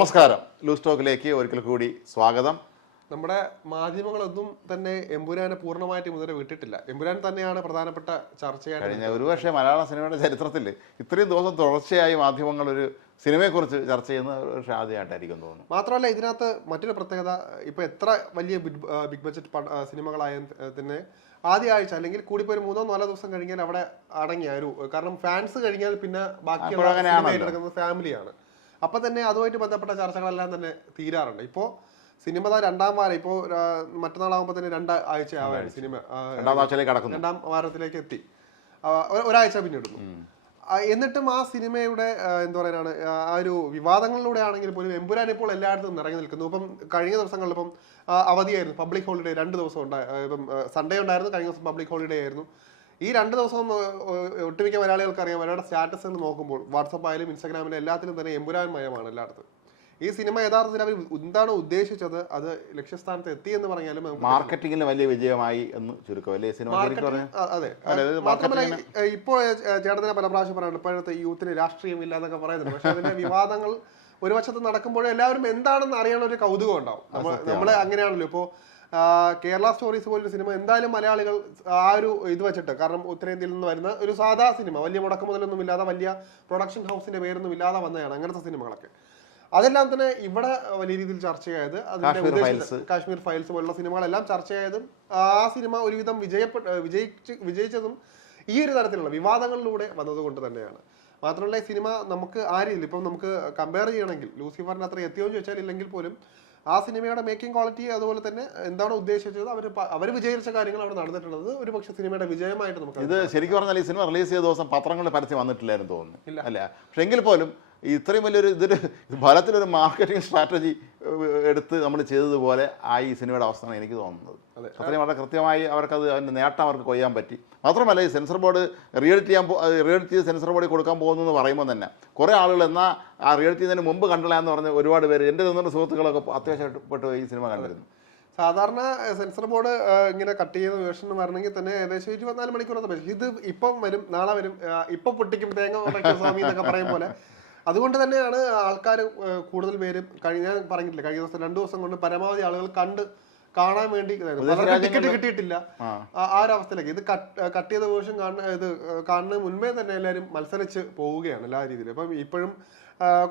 നമസ്കാരം. ലൂസ് ടോക്കിലേക്ക് ഒരിക്കൽ കൂടി സ്വാഗതം. നമ്മുടെ മാധ്യമങ്ങളൊന്നും തന്നെ എമ്പുരാനെ പൂർണമായിട്ട് ഇതുവരെ വിട്ടിട്ടില്ല. എമ്പുരാൻ തന്നെയാണ് പ്രധാനപ്പെട്ട ചർച്ചയായിട്ട് കഴിഞ്ഞ ഒരുപക്ഷെ മലയാള സിനിമയുടെ ചരിത്രത്തിൽ ഇത്രയും ദിവസം തുടർച്ചയായി മാധ്യമങ്ങൾ ഒരു സിനിമയെക്കുറിച്ച് ചർച്ച ചെയ്യുന്ന ഒരു ആദ്യമായിട്ടായിരിക്കും തോന്നുന്നു. മാത്രമല്ല ഇതിനകത്ത് മറ്റൊരു പ്രത്യേകത ഇപ്പൊ എത്ര വലിയ ബിഗ് ബിഗ് ബഡ്ജറ്റ് സിനിമകളായ തന്നെ ആദ്യ ആഴ്ച അല്ലെങ്കിൽ കൂടിപ്പോ ഒരു മൂന്നോ നാലോ ദിവസം കഴിഞ്ഞാൽ അവിടെ അടങ്ങിയ ഒരു കാരണം ഫാൻസ് കഴിഞ്ഞാൽ പിന്നെ എടുക്കുന്നത് ഫാമിലിയാണ്. അപ്പൊ തന്നെ അതുമായിട്ട് ബന്ധപ്പെട്ട ചർച്ചകളെല്ലാം തന്നെ തീരാറുണ്ട്. ഇപ്പോ സിനിമ രണ്ടാം വാരം ഇപ്പോ മറ്റന്നാളാകുമ്പോൾ മറ്റന്നാളാകുമ്പോ തന്നെ രണ്ട് ആഴ്ച ആവാണ് സിനിമ രണ്ടാം കടക്കുന്നു. രണ്ടാം വാരത്തിലേക്ക് എത്തി. ഒരാഴ്ച പിന്നിടുന്നു എന്നിട്ടും ആ സിനിമയുടെ എന്താ പറയാനാണ് ആ ഒരു വിവാദങ്ങളിലൂടെ ആണെങ്കിൽ പോലും എമ്പുരാൻ ഇപ്പോൾ എല്ലായിടത്തും നിറങ്ങി നിൽക്കുന്നു. ഇപ്പം കഴിഞ്ഞ ദിവസങ്ങളിൽ ഇപ്പം അവധിയായിരുന്നു. പബ്ലിക് ഹോളിഡേ രണ്ട് ദിവസം ഉണ്ടായി ഇപ്പം സൺഡേ ഉണ്ടായിരുന്നു കഴിഞ്ഞ ദിവസം പബ്ലിക് ഹോളിഡേ ആയിരുന്നു. ഈ രണ്ട് ദിവസം ഒട്ടുമിക്ക മലയാളികൾക്ക് അറിയാം അവരുടെ സ്റ്റാറ്റസ് എന്ന് നോക്കുമ്പോൾ വാട്സപ്പ് ആയാലും ഇൻസ്റ്റാഗ്രാമിലും എല്ലാത്തിലും തന്നെ എമ്പുരാൻ മയമാണ് എല്ലായിടത്തും. ഈ സിനിമ യഥാർത്ഥത്തിൽ അവർ എന്താണ് ഉദ്ദേശിച്ചത്? അത് ലക്ഷ്യസ്ഥാനത്ത് എത്തി എന്ന് പറഞ്ഞാലും മാർക്കറ്റിംഗിന് വലിയ വിജയമായി എന്ന് ചുരുക്കം. അല്ലേ സിനിമ അതെ. മാത്രമല്ല ഇപ്പോൾ ചേട്ടനെ പല പ്രാവശ്യം പറയുന്നുണ്ട് ഇപ്പോഴത്തെ യൂത്തിന് രാഷ്ട്രീയം ഇല്ല എന്നൊക്കെ പറയുന്നുണ്ട്. പക്ഷെ അതിന്റെ വിവാദങ്ങൾ ഒരു വശത്ത് നടക്കുമ്പോഴും എല്ലാവരും എന്താണെന്ന് അറിയാനുള്ള ഒരു കൗതുകം ഉണ്ടാവും. നമ്മൾ നമ്മളെ അങ്ങനെയാണല്ലോ. ഇപ്പോ ആ, കേരള സ്റ്റോറീസ് പോലൊരു സിനിമ എന്തായാലും മലയാളികൾ ആ ഒരു ഇത് വെച്ചിട്ട് കാരണം ഉത്തരേന്ത്യയിൽ നിന്ന് വരുന്ന ഒരു സാധാ സിനിമ വലിയ മുടക്കം മുതലൊന്നും ഇല്ലാതെ വലിയ പ്രൊഡക്ഷൻ ഹൗസിന്റെ പേരൊന്നും ഇല്ലാതെ വന്നതാണ് അങ്ങനത്തെ സിനിമകളൊക്കെ അതെല്ലാം തന്നെ ഇവിടെ വലിയ രീതിയിൽ ചർച്ചയായത് അതിന്റെ കാശ്മീർ ഫയൽസ്. കാശ്മീർ ഫയൽസ് പോലുള്ള സിനിമകളെല്ലാം ചർച്ചയായതും ആ സിനിമ ഒരുവിധം വിജയപ്പെട്ട വിജയിച്ച് വിജയിച്ചതും ഈ ഒരു തരത്തിലുള്ള വിവാദങ്ങളിലൂടെ വന്നതുകൊണ്ട് തന്നെയാണ് മാത്രമല്ല ഈ സിനിമ നമുക്ക് ആ രീതിയിൽ ഇപ്പം നമുക്ക് കമ്പയർ ചെയ്യണമെങ്കിൽ ലൂസിഫറിന് അത്ര എത്തിയോ എന്ന് ചോദിച്ചാൽ ഇല്ലെങ്കിൽ പോലും ആ സിനിമയുടെ മേക്കിംഗ് ക്വാളിറ്റി അതുപോലെ തന്നെ എന്താണ് ഉദ്ദേശിച്ചത്? അവർ അവർ വിജയിച്ച കാര്യങ്ങൾ അവിടെ നടന്നിട്ടുള്ളത് ഒരു പക്ഷേ സിനിമയുടെ വിജയമായിട്ട് നമുക്ക് ഇത് ശരിക്കും പറഞ്ഞാൽ ഈ സിനിമ റിലീസ് ചെയ്ത ദിവസം പത്രങ്ങളിൽ പരസ്യം വന്നിട്ടില്ലായിരുന്നു. തോന്നുന്നു. അല്ല? പക്ഷെ എങ്കിൽ പോലും ഇത്രയും വലിയൊരു ഇതൊരു ഫലത്തിലൊരു മാർക്കറ്റിംഗ് സ്ട്രാറ്റജി എടുത്ത് നമ്മൾ ചെയ്തതുപോലെ ആ ഈ സിനിമയുടെ അവസ്ഥയാണ് എനിക്ക് തോന്നുന്നത്. അതെ. അത്രയും വളരെ കൃത്യമായി അവർക്കത് അതിന്റെ നേട്ടം അവർക്ക് കൊയ്യാൻ പറ്റി. മാത്രമല്ല ഈ സെൻസർ ബോർഡ് റിയലിറ്റി ചെയ്യാൻ റിയലിറ്റി ചെയ്ത് സെൻസർ ബോർഡിൽ കൊടുക്കാൻ പോകുന്നു എന്ന് പറയുമ്പോൾ തന്നെ കുറേ ആളുകൾ എന്നാൽ ആ റിയലിറ്റി ചെയ്യുന്നതിന് മുമ്പ് കണ്ടില്ല എന്ന് പറഞ്ഞ് ഒരുപാട് പേര് എന്റെ തോന്നുന്ന സുഹൃത്തുക്കളൊക്കെ അത്യാവശ്യപ്പെട്ട് ഈ സിനിമ കണ്ടിരുന്നു. സാധാരണ സെൻസർ ബോർഡ് ഇങ്ങനെ കട്ട് ചെയ്ത വേർഷൻ വരണമെങ്കിൽ തന്നെ ഏകദേശം ഇരുപത്തിനാല് മണിക്കൂർ ഇത് ഇപ്പം വരും നാളെ വരും ഇപ്പം പൊട്ടിക്കും തേങ്ങ സ്വാമി എന്നൊക്കെ പറയും പോലെ. അതുകൊണ്ട് തന്നെയാണ് ആൾക്കാർ കൂടുതൽ പേരും കഴിഞ്ഞ ഞാൻ പറഞ്ഞിട്ടില്ല കഴിഞ്ഞ ദിവസം രണ്ടു ദിവസം കൊണ്ട് പരമാവധി ആളുകൾ കണ്ട് കാണാൻ വേണ്ടി ടിക്കറ്റ് കിട്ടിയിട്ടില്ല. ആ. ഒരു അവസ്ഥയിലേക്ക്. ഇത് കട്ട് ചെയ്ത വേർഷൻ കാണുന്ന ഇത് കാണുന്ന മുൻപേ തന്നെ എല്ലാവരും മത്സരിച്ച് പോവുകയാണ് എല്ലാ രീതിയിലും. അപ്പം ഇപ്പോഴും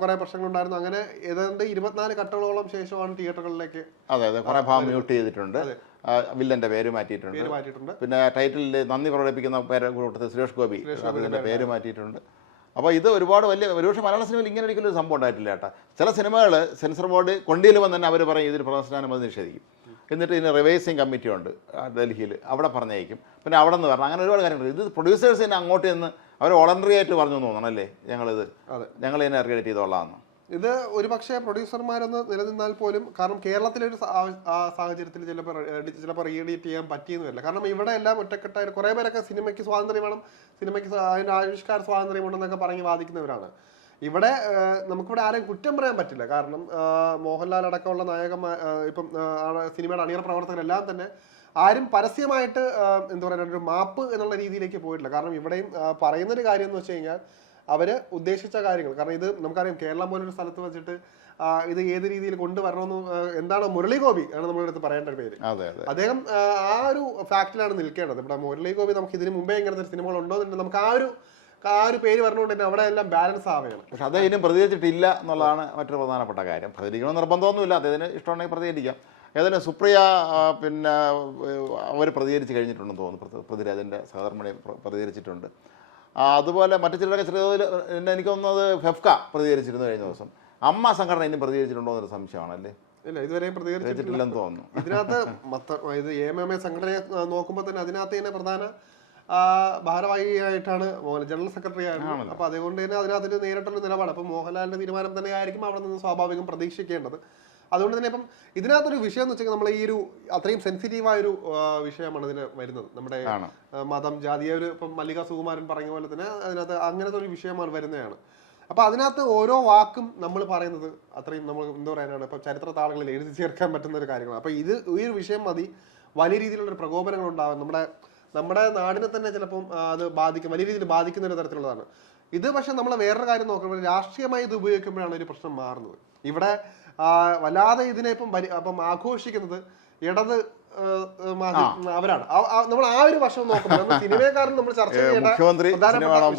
കുറെ പ്രശ്നങ്ങളുണ്ടായിരുന്നു. അങ്ങനെ ഏതാണ്ട് ഇരുപത്തിനാല് കട്ടകളോളം ശേഷമാണ് തിയേറ്ററുകളിലേക്ക് അതെ അതെ. കുറെ ഭാഗം മ്യൂട്ട് ചെയ്തിട്ടുണ്ട്. വില്ലന്റെ പേര് മാറ്റിയിട്ടുണ്ട്. പേര് മാറ്റിയിട്ടുണ്ട്. പിന്നെ ടൈറ്റിലിൽ നന്ദി പ്രകടിപ്പിക്കുന്ന പേര് കൂട്ടത്തിൽ സുരേഷ് ഗോപി. അതിന്റെ പേര് മാറ്റിയിട്ടുണ്ട്. അപ്പോൾ ഇത് ഒരുപാട് വലിയ ഒരുപക്ഷെ മലയാള സിനിമയിൽ ഇങ്ങനെ ഒരിക്കലും ഒരു സംഭവം ഉണ്ടായിട്ടില്ല കേട്ടോ. ചില സിനിമകൾ സെൻസർ ബോർഡ് കൊണ്ടിയിലുമ്പോൾ തന്നെ അവർ പറയും ഇതിന് പ്രദർശനാനുമതി നിഷേധിക്കും. എന്നിട്ട് ഇതിന് റിവൈസിങ് കമ്മിറ്റി ഉണ്ട് ഡൽഹിയിൽ അവിടെ പറഞ്ഞേക്കും പിന്നെ അവിടെ നിന്ന് പറഞ്ഞു അങ്ങനെ ഒരുപാട് കാര്യങ്ങൾ ഇത് പ്രൊഡ്യൂസേഴ്സ് തന്നെ അങ്ങോട്ട് നിന്ന് അവർ വോളണ്ടറി ആയിട്ട് പറഞ്ഞു തോന്നണം അല്ലേ? ഞങ്ങളിത് അതെ. ഞങ്ങൾ ഇതിനെ റിഗേറ്റ് ചെയ്തോളാമെന്ന് ഇത് ഒരു പക്ഷേ പ്രൊഡ്യൂസർമാരൊന്ന് നിലനിന്നാൽ പോലും കാരണം കേരളത്തിലെ ഒരു സാഹചര്യത്തിൽ ചിലപ്പോൾ ചിലപ്പോൾ റീഡിറ്റ് ചെയ്യാൻ പറ്റിയെന്ന് വരില്ല കാരണം ഇവിടെ എല്ലാം ഒറ്റക്കെട്ടായിട്ട് കുറേ പേരൊക്കെ സിനിമയ്ക്ക് സ്വാതന്ത്ര്യം വേണം സിനിമയ്ക്ക് അതിന്റെ ആവിഷ്കാര സ്വാതന്ത്ര്യം ഉണ്ടെന്നൊക്കെ പറഞ്ഞ് വാദിക്കുന്നവരാണ്. ഇവിടെ നമുക്കിവിടെ ആരെയും കുറ്റം പറയാൻ പറ്റില്ല. കാരണം മോഹൻലാൽ അടക്കമുള്ള നായകന്മാർ ഇപ്പം സിനിമയുടെ അണിയറ പ്രവർത്തകരെല്ലാം തന്നെ ആരും പരസ്യമായിട്ട് എന്താ പറയുക ഒരു മാപ്പ് എന്നുള്ള രീതിയിലേക്ക് പോയിട്ടില്ല. കാരണം ഇവിടെയും പറയുന്നൊരു കാര്യം എന്ന് വെച്ച് കഴിഞ്ഞാൽ അവർ ഉദ്ദേശിച്ച കാര്യങ്ങൾ. കാരണം ഇത് നമുക്കറിയാം കേരളം പോലൊരു സ്ഥലത്ത് വെച്ചിട്ട് ഇത് ഏത് രീതിയിൽ കൊണ്ടുവരണമെന്ന് എന്താണ് മുരളി ഗോപി ആണ് നമ്മുടെ അടുത്ത് പറയേണ്ട പേര്. അദ്ദേഹം ആ, ഒരു ഫാക്റ്റിലാണ് നിൽക്കേണ്ടത്. ഇവിടെ മുരളി ഗോപി നമുക്ക് ഇതിന് മുമ്പേ ഇങ്ങനത്തെ ഒരു സിനിമകൾ ഉണ്ടോ എന്നുണ്ടെങ്കിൽ നമുക്ക് ആ ഒരു ആ ഒരു പേര് പറഞ്ഞുകൊണ്ട് തന്നെ അവിടെ എല്ലാം ബാലൻസ് ആവുകയാണ്. പക്ഷെ അത് പ്രതികരിച്ചിട്ടില്ല എന്നുള്ളതാണ് മറ്റൊരു പ്രധാനപ്പെട്ട കാര്യം. പ്രതികരിക്കണം നിർബന്ധമൊന്നുമില്ല. അദ്ദേഹത്തിന് ഇഷ്ടമുണ്ടെങ്കിൽ പ്രതികരിക്കാം. ഏതായാലും സുപ്രിയ പിന്നെ അവർ പ്രതികരിച്ച് കഴിഞ്ഞിട്ടുണ്ടെന്ന് തോന്നുന്നു. പൃഥ്വിരാജന്റെ സഹധർമ്മിണി പ്ര- പ്രതികരിച്ചിട്ടുണ്ട്. അതുപോലെ മറ്റു ചിലരൊക്കെ പിന്നെ എനിക്ക് തോന്നുന്നത് ഫെഫ്ക പ്രതികരിച്ചിരുന്നു കഴിഞ്ഞ ദിവസം. അമ്മ സംഘടന ഇനി പ്രതികരിച്ചിട്ടുണ്ടോ എന്നൊരു സംശയമാണ് അല്ലേ ഇല്ല ഇതുവരെയും പ്രതികരിച്ചിട്ടില്ല. പ്രതികരിച്ചിട്ടില്ലെന്ന് തോന്നുന്നു. ഇതിനകത്ത് മൊത്തം ഇത് എ എം എം സംഘടനയെ നോക്കുമ്പോൾ തന്നെ അതിനകത്ത് തന്നെ പ്രധാന ഭാരവാഹിയായിട്ടാണ് മോഹൻ ജനറൽ സെക്രട്ടറി ആയിരുന്നു. അപ്പൊ അതുകൊണ്ട് തന്നെ അതിനകത്ത് നേരിട്ടുള്ള നിലപാട്. അപ്പൊ മോഹൻലാലിന്റെ തീരുമാനം തന്നെ ആയിരിക്കും അവിടെ നിന്ന് സ്വാഭാവികം പ്രതീക്ഷിക്കേണ്ടത്. അതുകൊണ്ട് തന്നെ ഇപ്പം ഇതിനകത്തൊരു വിഷയം എന്ന് വെച്ചാൽ നമ്മൾ ഈ ഒരു അത്രയും സെൻസിറ്റീവായ ഒരു വിഷയമാണ് ഇതിന് വരുന്നത്. നമ്മുടെ മതം ജാതി ഒരു ഇപ്പം മല്ലിക സുകുമാരൻ പറഞ്ഞ പോലെ തന്നെ അതിനകത്ത് അങ്ങനത്തെ ഒരു വിഷയമാണ് വരുന്നതാണ്. അപ്പൊ അതിനകത്ത് ഓരോ വാക്കും നമ്മൾ പറയുന്നത് അത്രയും നമ്മൾ എന്താ പറയാനാണ് ഇപ്പൊ ചരിത്ര താളുകളിൽ എഴുതി ചേർക്കാൻ പറ്റുന്ന ഒരു കാര്യമാണ് അപ്പൊ ഇത് ഈ ഒരു വിഷയം മതി. വലിയ രീതിയിലുള്ള ഒരു പ്രകോപനങ്ങൾ ഉണ്ടാവും. നമ്മുടെ നമ്മുടെ നാടിനെ തന്നെ ചിലപ്പം അത് ബാധിക്കും വലിയ രീതിയിൽ ബാധിക്കുന്ന ഒരു തരത്തിലുള്ളതാണ്. ഇത് പക്ഷെ നമ്മൾ വേറൊരു കാര്യം നോക്കുമ്പോൾ രാഷ്ട്രീയമായി ഇത് ഉപയോഗിക്കുമ്പോഴാണ് ഒരു പ്രശ്നം മാറുന്നത്. ഇവിടെ വല്ലാതെ ഇതിനെ ഇപ്പം അപ്പം ആഘോഷിക്കുന്നത് ഇടത് അവരാണ്. നമ്മൾ ആ ഒരു വശം നോക്കുന്നത് നമ്മൾ നമ്മൾ ചർച്ച ചെയ്യേണ്ട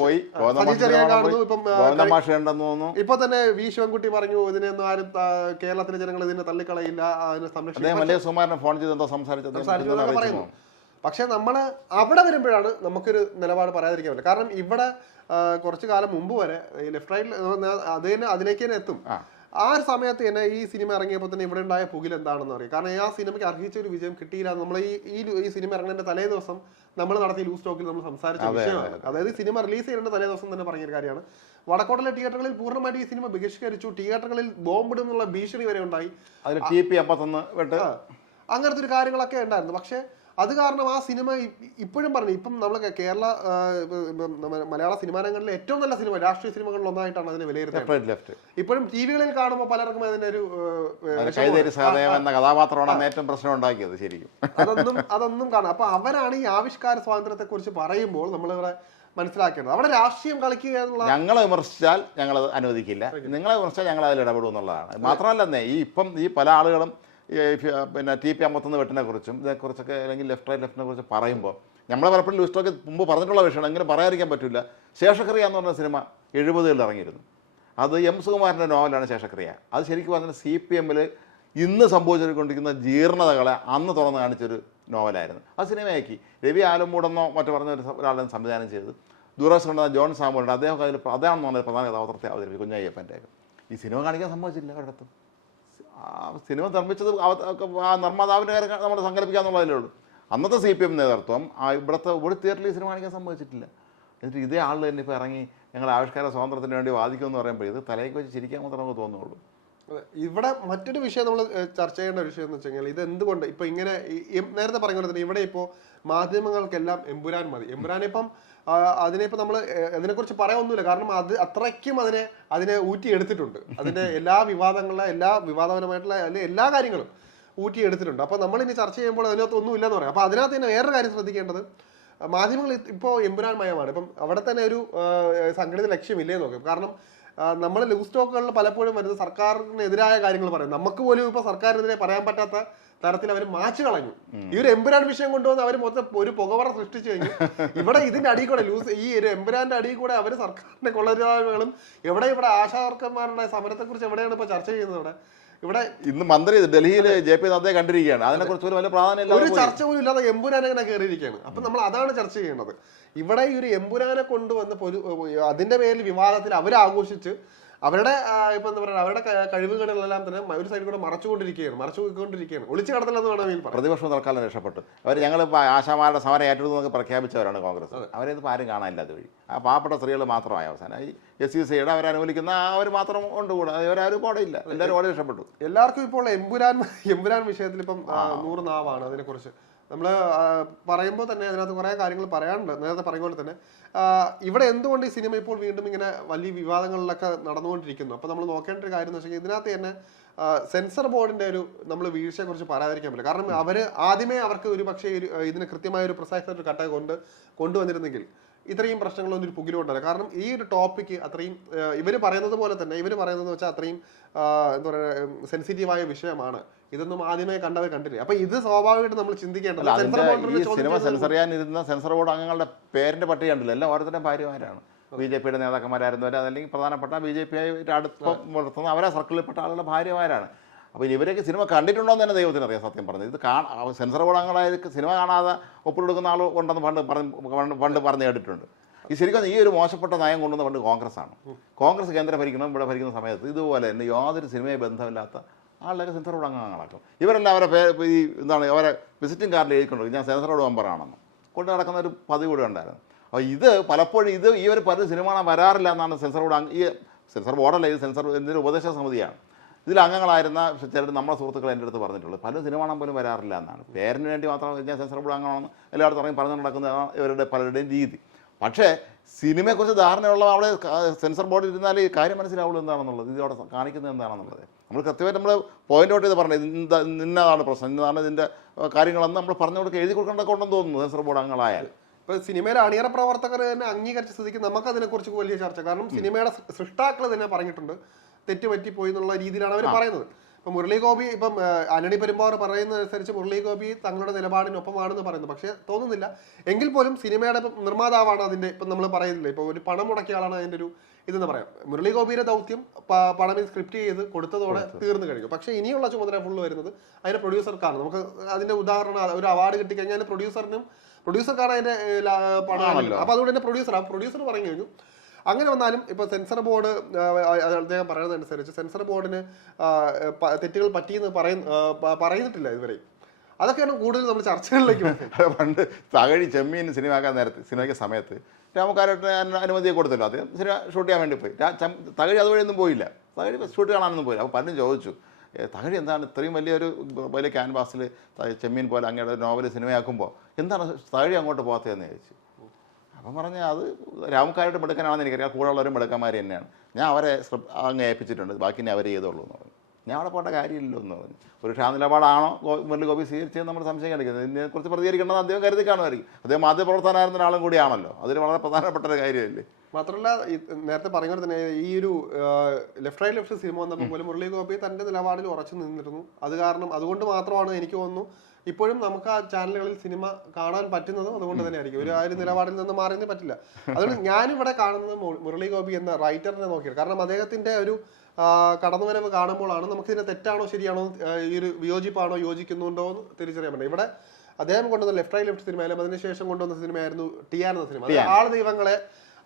പോയി. ഇപ്പം തന്നെ വി. ശിവൻകുട്ടി പറഞ്ഞു ഇതിനെയൊന്നും ആരും കേരളത്തിലെ ജനങ്ങൾ ഇതിനെ തള്ളിക്കളയില്ല അതിനെ സംരക്ഷിക്കും ഫോൺ ചെയ്ത് എന്തോ സംസാരിച്ചത് സംസാരിച്ചു പറയുന്നു. പക്ഷെ നമ്മൾ അവിടെ വരുമ്പോഴാണ് നമുക്കൊരു നിലപാട് പറയാതിരിക്കാൻ പറ്റില്ല കാരണം ഇവിടെ കുറച്ചു കാലം മുമ്പ് വരെ ലെഫ്റ്റ് റൈറ്റിൽ അതിന് അതിലേക്ക് തന്നെ എത്തും. ആ. ഒരു സമയത്ത് തന്നെ ഈ സിനിമ ഇറങ്ങിയപ്പോൾ തന്നെ ഇവിടെ ഉണ്ടായ പുകിൽ എന്താണെന്ന് അറിയാം. കാരണം ആ സിനിമയ്ക്ക് അർഹിച്ച ഒരു വിജയം കിട്ടിയില്ല. നമ്മൾ ഈ ഈ സിനിമ ഇറങ്ങുന്നതിന്റെ തലേ ദിവസം നമ്മൾ നടത്തിയ ലൂസ് ടോക്കിൽ നമ്മൾ സംസാരിച്ച വിഷയമാണ് അതായത് സിനിമ റിലീസ് ചെയ്യേണ്ട തലേ ദിവസം തന്നെ പറഞ്ഞൊരു കാര്യമാണ്. വടക്കോട്ടിലെ തിയേറ്ററുകളിൽ പൂർണമായിട്ട് ഈ സിനിമ ബഹിഷ്കരിച്ചു. തിയേറ്ററുകളിൽ ബോംബിടും എന്നുള്ള ഭീഷണി വരെ ഉണ്ടായി. അതിൽ ടി പി വെട്ട് അങ്ങനത്തെ ഒരു കാര്യങ്ങളൊക്കെ ഉണ്ടായിരുന്നു. പക്ഷെ അത് കാരണം ആ സിനിമ ഇപ്പോഴും പറഞ്ഞു ഇപ്പം നമ്മൾ കേരള മലയാള സിനിമാ രംഗങ്ങളിലെ ഏറ്റവും നല്ല സിനിമ രാഷ്ട്രീയ സിനിമകളിൽ ഒന്നായിട്ടാണ് അതിനെ വിലയിരുത്തുന്നത് ഇപ്പോഴും ടി വികളിൽ കാണുമ്പോൾ പലർക്കും അതിന്റെ ഒരു എന്ന കഥാപാത്രമാണ് ഏറ്റവും പ്രശ്നം ഉണ്ടാക്കിയത് ശരിക്കും. അതൊന്നും അതൊന്നും കാണാം. അപ്പൊ അവരാണ് ഈ ആവിഷ്കാര സ്വാതന്ത്ര്യത്തെ കുറിച്ച് പറയുമ്പോൾ നമ്മളിവിടെ മനസ്സിലാക്കേണ്ടത്. അവിടെ രാഷ്ട്രീയം കളിക്കുക എന്നുള്ള ഞങ്ങളെ വിമർശിച്ചാൽ ഞങ്ങൾ അനുവദിക്കില്ല. നിങ്ങളെ വിമർശിച്ചാൽ ഞങ്ങൾ അതിൽ ഇടപെടും എന്നുള്ളതാണ്. മാത്രമല്ല ഈ ഇപ്പം ഈ പല ആളുകളും പിന്നെ ടി പി അമ്പത്തൊന്ന് വെട്ടിനെ കുറിച്ചും ഇതേക്കുറിച്ചൊക്കെ അല്ലെങ്കിൽ ലെഫ്റ്റ് റൈറ്റ് ലെഫ്റ്റിനെ കുറിച്ച് പറയുമ്പോൾ നമ്മൾ പലപ്പോഴും ലിസ്റ്റൊക്കെ മുമ്പ് പറഞ്ഞിട്ടുള്ള വിഷയമാണ് അങ്ങനെ പറയാതിരിക്കാൻ പറ്റില്ല. ശേഷക്രിയ എന്ന് പറഞ്ഞ സിനിമ എഴുപതുകളിൽ ഇറങ്ങിയിരുന്നു. അത് എം സുകുമാരന്റെ നോവലാണ് ശേഷക്രിയ. അത് ശരിക്കും പറഞ്ഞാൽ സി പി എമ്മിൽ ഇന്ന് സംഭവിച്ചുകൊണ്ടിരിക്കുന്ന ജീർണതകളെ അന്ന് തുറന്ന് കാണിച്ചൊരു നോവലായിരുന്നു. ആ സിനിമയാക്കി. രവി ആലമ്പൂടെന്നോ മറ്റു പറഞ്ഞ ഒരു ഒരാളെ സംവിധാനം ചെയ്ത് ദൂരദർശൻ കൊണ്ടുവന്ന ജോൺ സാമുണ്ട് അദ്ദേഹം അതിൽ അതാണെന്ന് പറഞ്ഞ പ്രധാന കഥാപാത്രത്തെ അവതരിപ്പിക്കും കുഞ്ഞയ്യപ്പന്റെ ഈ സിനിമ കാണിക്കാൻ സമ്മതിച്ചില്ല ഒരിടത്തും. സിനിമ നിർമ്മിച്ചത് ആ നിർമ്മാതാവിന്റെ കാര്യം നമ്മൾ സങ്കല്പിക്കാന്നുള്ളതല്ലേ ഉള്ളൂ അന്നത്തെ സി പി എം നേതൃത്വം ആ ഇവിടുത്തെ ഒരു തിയേറ്ററിൽ സിനിമ കാണിക്കാൻ സമ്മതിച്ചിട്ടില്ല എന്നിട്ട് ഇതേ ആൾ തന്നെ ഇപ്പോൾ ഇറങ്ങി ഞങ്ങൾ ആവിഷ്കാര സ്വാതന്ത്ര്യത്തിന് വേണ്ടി വാദിക്കുമെന്ന് പറയുമ്പോൾ ഇത് തലയ്ക്ക് വെച്ച് ചിരിക്കാൻ മാത്രമേ നമുക്ക് തോന്നുള്ളൂ. ഇവിടെ മറ്റൊരു വിഷയം നമ്മൾ ചർച്ച ചെയ്യേണ്ട ഒരു വിഷയം എന്ന് വെച്ച് കഴിഞ്ഞാൽ ഇത് എന്തുകൊണ്ട് ഇപ്പൊ ഇങ്ങനെ നേരത്തെ പറഞ്ഞ പോലെ തന്നെ ഇവിടെ ഇപ്പോ മാധ്യമങ്ങൾക്കെല്ലാം എമ്പുരാൻ മതി. എമ്പുരാനെ ഇപ്പം അതിനെ ഇപ്പം നമ്മൾ അതിനെക്കുറിച്ച് പറയാനൊന്നുമില്ല. കാരണം അത് അത്രയ്ക്കും അതിനെ അതിനെ ഊറ്റിയെടുത്തിട്ടുണ്ട്. അതിന്റെ എല്ലാ വിവാദങ്ങളിലെ എല്ലാ വിവാദപരമായിട്ടുള്ള അല്ലെങ്കിൽ എല്ലാ കാര്യങ്ങളും ഊറ്റിയെടുത്തിട്ടുണ്ട്. അപ്പൊ അപ്പോൾ നമ്മൾ ഇനി ചർച്ച ചെയ്യുമ്പോൾ അതിനകത്ത് ഒന്നും ഇല്ലെന്ന് പറയാം. അപ്പോൾ അതിനകത്ത് തന്നെ വേറൊരു കാര്യം ശ്രദ്ധിക്കേണ്ടത് മാധ്യമങ്ങൾ ഇപ്പോൾ എമ്പുരാൻ മയമാണ് ഇപ്പം അവിടെ തന്നെ ഒരു സംഘടിത ലക്ഷ്യമില്ലേ നോക്കും. കാരണം നമ്മൾ ലൂസ് സ്റ്റോക്കുകളിൽ പലപ്പോഴും വരുന്ന സർക്കാരിനെതിരായ കാര്യങ്ങൾ പറയും. നമുക്ക് പോലും ഇപ്പോൾ സർക്കാരിനെതിരെ പറയാൻ പറ്റാത്ത തരത്തിൽ അവർ മാച്ച് കളഞ്ഞു. ഈ ഒരു എമ്പുരാൻ വിഷയം കൊണ്ടുവന്ന് അവർ മൊത്തം ഒരു പുകവറ സൃഷ്ടിച്ചു കഴിഞ്ഞു. ഇവിടെ ഇതിന്റെ അടിയിൽ കൂടെ ലൂസ് ഈ ഒരു എമ്പുരാന്റെ അടിയിൽ കൂടെ അവർ സർക്കാരിന്റെ കൊള്ളരുതായ്മകളും എവിടെ ഇവിടെ ആശാവർക്കന്മാരുടെ സമരത്തെക്കുറിച്ച് എവിടെയാണ് ഇപ്പൊ ചർച്ച ചെയ്യുന്നത് ഇവിടെ? ഇവിടെ ഇന്ന് മന്ത്രി ഡൽഹിയിൽ ജെ പി നദ്ദയെ കണ്ടിരിക്കുകയാണ്. അതിനെ കുറിച്ച് ഒരു വലിയ പ്രാധാന്യം ഒരു ചർച്ച പോലും ഇല്ലാതെ എമ്പുരാൻ അങ്ങനെ കയറിയിരിക്കുകയാണ്. അപ്പൊ നമ്മൾ അതാണ് ചർച്ച ചെയ്യുന്നത്. ഇവിടെ ഈ ഒരു എമ്പുരാനെ കൊണ്ടുവന്ന് അതിന്റെ പേരിൽ വിവാദത്തിൽ അവർ ആഘോഷിച്ച് അവരുടെ ആ, ഇപ്പൊ എന്താ പറയുക അവരുടെ കഴിവുകളെല്ലാം തന്നെ ഒരു സൈഡിൽ കൂടെ മറച്ചുകൊണ്ടിരിക്കുകയാണ് മറച്ചുകൊണ്ടിരിക്കുകയാണ്. ഒളിച്ചു കടത്തില്ലെന്ന് വേണമെങ്കിൽ പ്രതിപക്ഷം തൽക്കാലം രക്ഷപ്പെട്ടു. അവർ ഞങ്ങൾ ആശാമാരുടെ സമരം ഏറ്റെടുത്തൊക്കെ പ്രഖ്യാപിച്ചവരാണ് കോൺഗ്രസ്. അവരെ ഇത് ആരും കാണാനില്ല അതുവഴി ആ പാവപ്പെട്ട സ്ത്രീകൾ മാത്രമായ അവസാനം. ഈ എസ് സി സിയുടെ അവരെ അനുകൂലിക്കുന്ന അവർ മാത്രം ഉണ്ട് കൂടെ. അവരാരും കൂടെ ഇല്ല എല്ലാവരും ഓടെ രക്ഷപ്പെട്ടു. എല്ലാവർക്കും ഇപ്പോൾ എമ്പുരാൻ എമ്പുരാൻ വിഷയത്തിൽ ഇപ്പം ആ, നൂറ് നാവാണ് അതിനെക്കുറിച്ച്. നമ്മൾ പറയുമ്പോൾ തന്നെ അതിനകത്ത് കുറേ കാര്യങ്ങൾ പറയാനുണ്ട്. നേരത്തെ പറഞ്ഞ പോലെ തന്നെ ഇവിടെ എന്തുകൊണ്ട് ഈ സിനിമ ഇപ്പോൾ വീണ്ടും ഇങ്ങനെ വലിയ വിവാദങ്ങളിലൊക്കെ നടന്നുകൊണ്ടിരിക്കുന്നു? അപ്പോൾ നമ്മൾ നോക്കേണ്ട ഒരു കാര്യം എന്ന് വെച്ചാൽ ഇതിനകത്ത് തന്നെ സെൻസർ ബോർഡിന്റെ ഒരു നമ്മൾ വീഴ്ചയെക്കുറിച്ച് പറയാതിരിക്കാൻ പറ്റില്ല. കാരണം അവർ ആദ്യമേ അവർക്ക് ഒരു പക്ഷേ ഇതിന് കൃത്യമായ ഒരു പ്രിസൈസ് ഒരു കട്ട കൊണ്ട് കൊണ്ടുവന്നിരുന്നെങ്കിൽ ഇത്രയും പ്രശ്നങ്ങളൊന്നും ഒരു പുകിലോട്ടല്ല കാരണം ഈ ഒരു ടോപ്പിക്ക് അത്രയും ഇവർ പറയുന്നത് പോലെ തന്നെ ഇവർ പറയുന്നത് വെച്ചാൽ അത്രയും എന്താ പറയുക സെൻസിറ്റീവായ വിഷയമാണ്. ഇതൊന്നും ആദ്യമേ കണ്ടവർ കണ്ടില്ല? അപ്പൊ ഇത് സ്വാഭാവികമായിട്ട് നമ്മൾ ചിന്തിക്കേണ്ടത്. സിനിമ സെൻസർ ചെയ്യാനിരുന്ന സെൻസർ ബോർഡ് അംഗങ്ങളുടെ പേരിന്റെ പട്ടിക കണ്ടില്ല? എല്ലാം ഓരോരുത്തരും ഭാര്യമാരാണ്. ബി ജെ പിയുടെ നേതാക്കന്മാരായിരുന്നവർ അതല്ലെങ്കിൽ പ്രധാനപ്പെട്ട ബി ജെ പി ആയിട്ട് അടുപ്പം വളർത്തുന്ന അവരെ സർക്കിളിൽപ്പെട്ട ആളുകളുടെ ഭാര്യമാരാണ്. അപ്പോൾ ഇവരൊക്കെ സിനിമ കണ്ടിട്ടുണ്ടോ എന്ന് തന്നെ ദൈവത്തിന് അറിയാം സത്യം പറഞ്ഞത്. ഇത് കാണാ സെൻസർ ബോർഡ് അങ്ങനെ സിനിമ കാണാതെ ഒപ്പിടുക്കുന്ന ആൾ ഉണ്ടെന്ന് പണ്ട് പറഞ്ഞ് പണ്ട് പറഞ്ഞ് കേട്ടിട്ടുണ്ട്. ഈ ശരിക്കും ഈ ഒരു മോശപ്പെട്ട നയം കൊണ്ടുവന്ന പണ്ട് കോൺഗ്രസ് ആണ് കോൺഗ്രസ് കേന്ദ്ര ഭരിക്കണം ഇവിടെ ഭരിക്കുന്ന സമയത്ത് ഇതുപോലെ തന്നെ യാതൊരു സിനിമയെ ബന്ധമില്ലാത്ത ആളുകളൊക്കെ സെൻസർ ബോർഡ് അംഗങ്ങളാക്കും ഇവരെല്ലാം അവരെ പേര് ഈ എന്താണ് അവരെ വിസിറ്റിംഗ് കാർഡിൽ എഴുതിക്കൊണ്ടു ഞാൻ സെൻസർ ബോർഡ് മെമ്പറാണെന്ന്. കൊണ്ട് നടക്കുന്ന ഒരു പതിവ് കൂടെ ഉണ്ടായിരുന്നു. അപ്പോൾ ഇത് പലപ്പോഴും ഇത് ഈ ഒരു പല സിനിമ വരാറില്ല എന്നാണ് സെൻസർ ബോർഡ് ഈ സെൻസർ ബോർഡല്ല ഇത് സെൻസർ ഇതിന്റെ ഉപദേശ സമിതിയാണ്. ഇതിൽ അംഗങ്ങളായിരുന്ന ചിലർ നമ്മുടെ സുഹൃത്തുക്കൾ എന്റെ അടുത്ത് പറഞ്ഞിട്ടുള്ളത് പല സിനിമ കാണാൻ പോലും വരാറില്ല എന്നാണ്. പേരിന് വേണ്ടി മാത്രം ഞാൻ സെൻസർ ബോർഡ് അംഗമാണെന്ന് എല്ലായിടത്തും ഇറങ്ങി പറഞ്ഞു നടക്കുന്ന ഇവരുടെ പലരുടെയും രീതി. പക്ഷേ സിനിമയെക്കുറിച്ച് ധാരണയുള്ള അവിടെ സെൻസർ ബോർഡിൽ ഇരുന്നാൽ ഈ കാര്യം മനസ്സിലാവുള്ളൂ എന്താണെന്നുള്ളത് ഇത് അവിടെ കാണിക്കുന്നത് എന്താണെന്നുള്ളത്. നമ്മൾ കൃത്യമായിട്ട് നമ്മൾ പോയിന്റ് ഔട്ട് ചെയ്ത് പറഞ്ഞത് ഇന്ന ഇന്നതാണ് പ്രശ്നം ഇന്നതാണ് ഇതിന്റെ കാര്യങ്ങളെന്ന് നമ്മൾ പറഞ്ഞു കൊടുക്കുക എഴുതി കൊടുക്കേണ്ടതൊക്കെ ഉണ്ടെന്ന് തോന്നുന്നു സെൻസർ ബോർഡ് അംഗങ്ങളായാൽ. ഇപ്പോൾ സിനിമയിലെ അണിയറ പ്രവർത്തകർ തന്നെ അംഗീകരിച്ച സ്ഥിതിക്ക് നമുക്കതിനെക്കുറിച്ച് വലിയ ചർച്ച. കാരണം സിനിമയുടെ സൃഷ്ടാക്കൾ തന്നെ പറഞ്ഞിട്ടുണ്ട്. തെറ്റ് പറ്റിപ്പോയി എന്നുള്ള രീതിയിലാണ് അവർ പറയുന്നത്. ഇപ്പൊ മുരളി ഗോപി ഇപ്പം അനണി പെരുമ്പാർ പെരുമ്പാവൂർ പറയുന്നതനുസരിച്ച് മുരളി ഗോപി തങ്ങളുടെ നിലപാടിനൊപ്പമാണെന്ന് പറയുന്നു. പക്ഷേ തോന്നുന്നില്ല. എങ്കിൽ പോലും സിനിമയുടെ നിർമ്മാതാവാണ് അതിന്റെ ഇപ്പം നമ്മൾ പറയുന്നില്ല? ഇപ്പൊ ഒരു പണം മുടക്കിയ ആളാണ് അതിന്റെ ഒരു ഇതെന്ന് പറയാം. മുരളി ഗോപിയുടെ ദൗത്യം പ- പണം സ്ക്രിപ്റ്റ് ചെയ്ത് കൊടുത്തതോടെ തീർന്നു കഴിഞ്ഞു. പക്ഷേ ഇനിയുള്ള ചുമതല ഫുള്ള് വരുന്നത് അതിന്റെ പ്രൊഡ്യൂസർക്കാണ്. നമുക്ക് അതിന്റെ ഉദാഹരണം ഒരു അവാർഡ് കിട്ടിക്കഴിഞ്ഞാൽ പ്രൊഡ്യൂസറിനും പ്രൊഡ്യൂസർക്കാണ് അതിന്റെ പണമാണല്ലോ അപ്പോൾ അപ്പൊ അതുകൊണ്ട് തന്നെ പ്രൊഡ്യൂസർ ആ പ്രൊഡ്യൂസർ പറഞ്ഞു കഴിഞ്ഞു അങ്ങനെ വന്നാലും ഇപ്പോൾ സെൻസർ ബോർഡ് അദ്ദേഹം പറയുന്നതനുസരിച്ച് സെൻസർ ബോർഡിന് തെറ്റുകൾ പറ്റിയെന്ന് പറയുന്ന പറയുന്നിട്ടില്ല ഇതുവരെ. അതൊക്കെയാണ് കൂടുതൽ നമ്മൾ ചർച്ചകളിലേക്ക്. പണ്ട് തകഴി ചെമ്മീൻ സിനിമയാക്കാൻ നേരത്ത് സിനിമയ്ക്ക് സമയത്ത് രാമക്കാരോട്ട് അനുമതിയെ കൊടുത്തല്ലോ. അത് സിനിമ ഷൂട്ട് ചെയ്യാൻ വേണ്ടി പോയി. തകഴി അതുവഴി തകഴി അതുവഴിയൊന്നും പോയില്ല. തകഴി ഷൂട്ട് കാണാനൊന്നും പോയില്ല. അപ്പോൾ പലരും ചോദിച്ചു "ഏ, തകഴി എന്താണ് ഇത്രയും വലിയൊരു വലിയ ക്യാൻവാസിൽ ചെമ്മീൻ പോലെ അങ്ങയുടെ നോവൽ സിനിമയാക്കുമ്പോൾ എന്താണ് തകഴി അങ്ങോട്ട് പോകാത്തതെന്ന് ചോദിച്ചു. അപ്പം പറഞ്ഞാൽ അത് രാമക്കാരുടെ മിടുക്കനാണെന്ന് എനിക്കറിയാം. കൂടെ ഉള്ളവരും മിടുക്കന്മാർ തന്നെയാണ്. ഞാൻ അവരെ അങ്ങ് ഏൽപ്പിച്ചിട്ടുണ്ട്. ബാക്കി അവർ ചെയ്തോളൂ എന്ന് പറഞ്ഞു. ഞാൻ അവിടെ പോകേണ്ട കാര്യമില്ലല്ലോ എന്ന് പറഞ്ഞു. ഒരു ക്ഷാനിലപാടാണോ മുരളി ഗോപി സ്വീകരിച്ചത് നമ്മൾ സംശയം കാണിക്കുന്നത് ഇതിനെക്കുറിച്ച് പ്രതികരിക്കണമെന്ന് അദ്ദേഹം കരുതി കാണുമായിരിക്കും. അദ്ദേഹം മാധ്യമപ്രവർത്തനായിരുന്ന ഒരാളും കൂടിയാണല്ലോ. അതിന് വളരെ പ്രധാനപ്പെട്ട ഒരു കാര്യമല്ലേ? മാത്രമല്ല നേരത്തെ പറഞ്ഞ പോലെ തന്നെ ഈ ഒരു ലെഫ്റ്റ് റൈറ്റ് ലെഫ്റ്റ് സിനിമ വന്നപ്പോൾ പോലും മുരളി ഗോപി തന്റെ നിലപാടിൽ ഉറച്ചു നിന്നിരുന്നു. അത് കാരണം അതുകൊണ്ട് മാത്രമാണ് എനിക്ക് തോന്നുന്നു ഇപ്പോഴും നമുക്ക് ആ ചാനലുകളിൽ സിനിമ കാണാൻ പറ്റുന്നതും അതുകൊണ്ട് തന്നെ ആയിരിക്കും ഒരു ആ ഒരു നിലപാടിൽ നിന്ന് മാറിയെന്ന് പറ്റില്ല. അതുകൊണ്ട് ഞാനിവിടെ കാണുന്നത് മുരളി ഗോപി എന്ന റൈറ്ററിനെ നോക്കിയത് കാരണം അദ്ദേഹത്തിന്റെ ഒരു കടന്നുവരവ് കാണുമ്പോഴാണ് നമുക്ക് ഇതിനെ തെറ്റാണോ ശരിയാണോ ഈ ഒരു വിയോജിപ്പാണോ യോജിക്കുന്നുണ്ടോ എന്ന് തിരിച്ചറിയാൻ പറ്റും ഇവിടെ അദ്ദേഹം കൊണ്ടുവന്ന ലെഫ്റ്റ് ഐ ലെഫ്റ്റ് സിനിമയിലും അതിനുശേഷം കൊണ്ടുവന്ന സിനിമയായിരുന്നു ടിയാൻ എന്ന സിനിമ. ആൾ ദൈവങ്ങളെ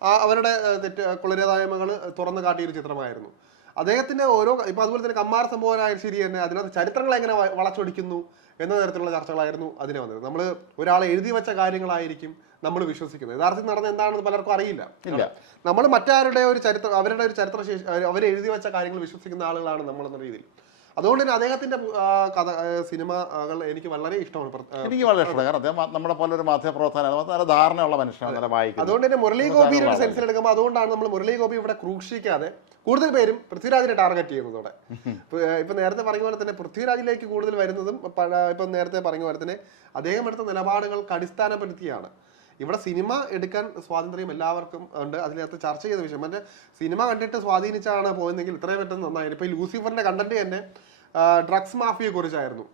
ആ അവരുടെ തെറ്റ് കുളിരതായ്മകൾ തുറന്നു കാട്ടിയ ഒരു ചിത്രമായിരുന്നു. അദ്ദേഹത്തിന്റെ ഓരോ ഇപ്പൊ അതുപോലെ തന്നെ കമ്മാര സംഭവനായാലും ശരി തന്നെ അതിനകത്ത് ചരിത്രങ്ങൾ എങ്ങനെ വളച്ചൊടിക്കുന്നു എന്ന തരത്തിലുള്ള ചർച്ചകളായിരുന്നു അതിനെ വന്നത്. നമ്മൾ ഒരാൾ എഴുതി വെച്ച കാര്യങ്ങളായിരിക്കും നമ്മൾ വിശ്വസിക്കുന്നത്. യഥാർത്ഥത്തിൽ നടന്ന എന്താണെന്ന് പലർക്കും അറിയില്ല. ഇല്ല. നമ്മൾ മറ്റാരുടെ ഒരു ചരിത്രം അവരുടെ ഒരു ചരിത്ര ശേഷി അവർ എഴുതി വെച്ച കാര്യങ്ങൾ വിശ്വസിക്കുന്ന ആളുകളാണ് നമ്മൾ എന്ന രീതിയിൽ. അതുകൊണ്ട് തന്നെ അദ്ദേഹത്തിന്റെ കഥ സിനിമകൾ എനിക്ക് വളരെ ഇഷ്ടമാണ്. എനിക്ക് വളരെ ഇഷ്ടമാണ്. കാരണം അദ്ദേഹം നമ്മളെ പോലെ ഒരു മാധ്യമപ്രവർത്തനം നല്ല ധാരണയുള്ള മനുഷ്യനാണ്. നല്ല വായിക്കുന്നത് അതുകൊണ്ട് തന്നെ മുരളി ഗോപിയുടെ ഒരു സെൻസിൽ എടുക്കുമ്പോൾ അതുകൊണ്ടാണ് നമ്മൾ മുരളി ഗോപി ഇവിടെ ക്രൂക്ഷിക്കാതെ കൂടുതൽ പേരും പൃഥ്വിരാജിനെ ടാർഗറ്റ് ചെയ്യുന്നതോടെ. ഇപ്പൊ, നേരത്തെ പറഞ്ഞ പോലെ തന്നെ പൃഥ്വിരാജിലേക്ക് കൂടുതൽ വരുന്നതും ഇപ്പൊ നേരത്തെ പറഞ്ഞ പോലെ തന്നെ അദ്ദേഹം എടുത്ത നിലപാടുകൾക്ക് അടിസ്ഥാനപ്പെടുത്തിയാണ്. ഇവിടെ സിനിമ എടുക്കാൻ സ്വാതന്ത്ര്യം എല്ലാവർക്കും ഉണ്ട്. അതിനകത്ത് ചർച്ച ചെയ്ത വിഷയം. മറ്റേ സിനിമ കണ്ടിട്ട് സ്വാധീനിച്ചാണ് പോയതെങ്കിൽ ഇത്രയും പെട്ടെന്ന് നന്നായിരുന്നു ഇപ്പൊ ഈ ലൂസിഫറിന്റെ കണ്ടന്റ് തന്നെ ഡ്രഗ്സ് മാഫിയെ കുറിച്ചായിരുന്നു.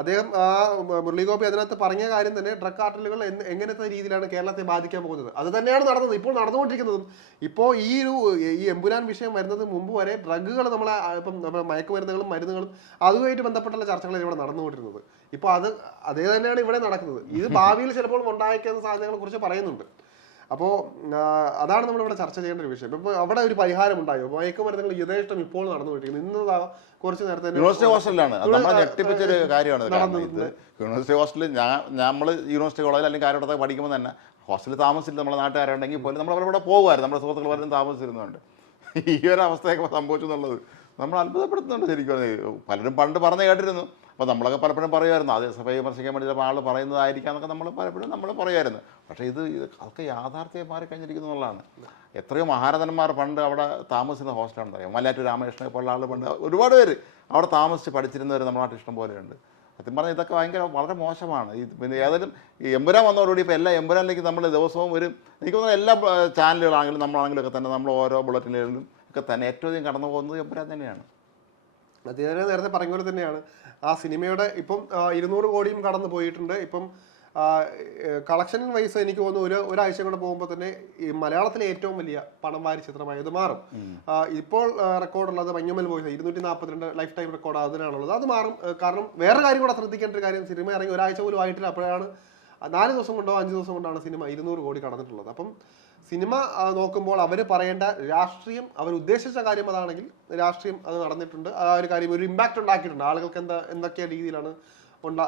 അദ്ദേഹം ആ മുരളി ഗോപി അതിനകത്ത് പറഞ്ഞ കാര്യം തന്നെ ഡ്രഗ് കാർട്ടലുകൾ എങ്ങനത്തെ രീതിയിലാണ് കേരളത്തെ ബാധിക്കാൻ പോകുന്നത്. അത് തന്നെയാണ് നടന്നത്. ഇപ്പോൾ നടന്നുകൊണ്ടിരിക്കുന്നതും ഇപ്പോൾ ഈ ഒരു ഈ എമ്പുരാൻ വിഷയം വരുന്നത് മുമ്പ് വരെ ഡ്രഗുകൾ നമ്മളെ ഇപ്പം നമ്മുടെ മയക്കുമരുന്നുകളും മരുന്നുകളും അതുമായിട്ട് ബന്ധപ്പെട്ടുള്ള ചർച്ചകൾ ഇവിടെ നടന്നുകൊണ്ടിരുന്നത്. ഇപ്പോൾ അത് അതേ തന്നെയാണ് ഇവിടെ നടക്കുന്നത്. ഇത് ഭാവിയിൽ ചിലപ്പോൾ ഉണ്ടായേക്കുന്ന സാധ്യതകളെ കുറിച്ച് പറയുന്നുണ്ട്. അപ്പോൾ അതാണ് നമ്മൾ ഇവിടെ ചർച്ച ചെയ്യേണ്ട ഒരു വിഷയം. ഇപ്പൊ അവിടെ ഒരു പരിഹാരം ഉണ്ടായോ? മയക്കുമരുന്നുകൾ യഥേഷ്ടം ഇപ്പോൾ നടന്നു ഇന്ന് ദാ കുറച്ച് നേരത്തെ യൂണിവേഴ്സിറ്റി ഹോസ്റ്റലിലാണ്. ഞെട്ടിപ്പിച്ചൊരു കാര്യമാണ് നടന്നത്. യൂണിവേഴ്സിറ്റി ഹോസ്റ്റലിൽ ഞാൻ നമ്മൾ യൂണിവേഴ്സിറ്റി കോളേജിൽ അല്ലെങ്കിൽ കാര്യം പഠിക്കുമ്പോൾ തന്നെ ഹോസ്റ്റലിൽ താമസിച്ചില്ല നമ്മുടെ നാട്ടുകാരുണ്ടെങ്കിൽ പോലും നമ്മൾ അവിടെ പോകുമായിരുന്നു. നമ്മുടെ സുഹൃത്തുക്കൾ പലരും താമസിച്ചിരുന്നുണ്ട് ഈ ഒരു അവസ്ഥയൊക്കെ സംഭവിച്ചു എന്നുള്ളത് നമ്മൾ അത്ഭുതപ്പെടുത്തുന്നുണ്ട് ശരിക്കും. പലരും പണ്ട് പറഞ്ഞു കേട്ടിരുന്നു. അപ്പോൾ നമ്മളൊക്കെ പലപ്പോഴും പറയുമായിരുന്നു അതേ സഭയെ വിമർശിക്കാൻ വേണ്ടി ചിലപ്പോൾ ആൾ പറയുന്നതായിരിക്കാം എന്നൊക്കെ നമ്മൾ പലപ്പോഴും നമ്മൾ പറയുമായിരുന്നു. പക്ഷേ ഇത് ഇത് അതൊക്കെ യാഥാർത്ഥ്യം മാറിക്കഴിഞ്ഞിരിക്കുന്നു എന്നുള്ളതാണ്. എത്രയോ മഹാരഥന്മാർ പണ്ട് അവിടെ താമസിക്കുന്ന ഹോസ്റ്റലാണെന്ന് അറിയാം മലയാറ്റൂർ രാമകൃഷ്ണനെ പോലുള്ള ആൾ പണ്ട് ഒരുപാട് പേര് അവിടെ താമസിച്ച് പഠിച്ചിരുന്നവർ നമ്മുടെ ഇഷ്ടം പോലെയുണ്ട്. സത്യം പറഞ്ഞാൽ ഇതൊക്കെ ഭയങ്കര വളരെ മോശമാണ്. ഈ പിന്നെ ഏതായാലും ഈ എമ്പുരാൻ വന്നതോടുകൂടി ഇപ്പോൾ എല്ലാ എമ്പുരാനിലേക്ക് നമ്മൾ ദിവസവും ഒരു എനിക്ക് തോന്നുന്നു എല്ലാ ചാനലുകളാണെങ്കിലും നമ്മളാണെങ്കിലും ഒക്കെ തന്നെ നമ്മൾ ഓരോ ബുള്ളറ്റിനുകളിലും ഒക്കെ തന്നെ ഏറ്റവും അധികം കടന്നു പോകുന്നത് എമ്പുരാൻ തന്നെയാണ്. അദ്ദേഹം നേരത്തെ പറഞ്ഞ പോലെ തന്നെയാണ്. ആ സിനിമയുടെ ഇപ്പം ഇരുന്നൂറ് കോടിയും കടന്നു പോയിട്ടുണ്ട്. ഇപ്പം കളക്ഷൻ വൈസ് എനിക്ക് തോന്നുന്നു ഒരു ഒരാഴ്ച കൂടെ പോകുമ്പോൾ തന്നെ ഈ മലയാളത്തിലെ ഏറ്റവും വലിയ പണം വാരി ചിത്രമായി ഇത് മാറും. ഇപ്പോൾ റെക്കോർഡുള്ളത് മഞ്ഞമ്മൽ ബോയ്സ് ഇരുന്നൂറ്റി നാൽപ്പത്തിരണ്ട് ലൈഫ് ടൈം റെക്കോർഡ് അതിനാണുള്ളത്. അത് മാറും. കാരണം വേറെ കാര്യം കൂടെ ശ്രദ്ധിക്കേണ്ട ഒരു കാര്യം സിനിമ ഇറങ്ങി ഒരാഴ്ച പോലും ആയിട്ടില്ല. അപ്പോഴാണ് നാല് ദിവസം കൊണ്ടോ അഞ്ച് ദിവസം കൊണ്ടാണ് സിനിമ ഇരുന്നൂറ് കോടി കടന്നിട്ടുള്ളത്. അപ്പം സിനിമ നോക്കുമ്പോൾ അവർ പറയേണ്ട രാഷ്ട്രീയം അവർ ഉദ്ദേശിച്ച കാര്യം അതാണെങ്കിൽ രാഷ്ട്രീയം അത് നടന്നിട്ടുണ്ട്. ആ ഒരു കാര്യം ഒരു ഇമ്പാക്റ്റ് ഉണ്ടാക്കിയിട്ടുണ്ട്. ആളുകൾക്ക് എന്താ എന്തൊക്കെ രീതിയിലാണ് ഉണ്ടാ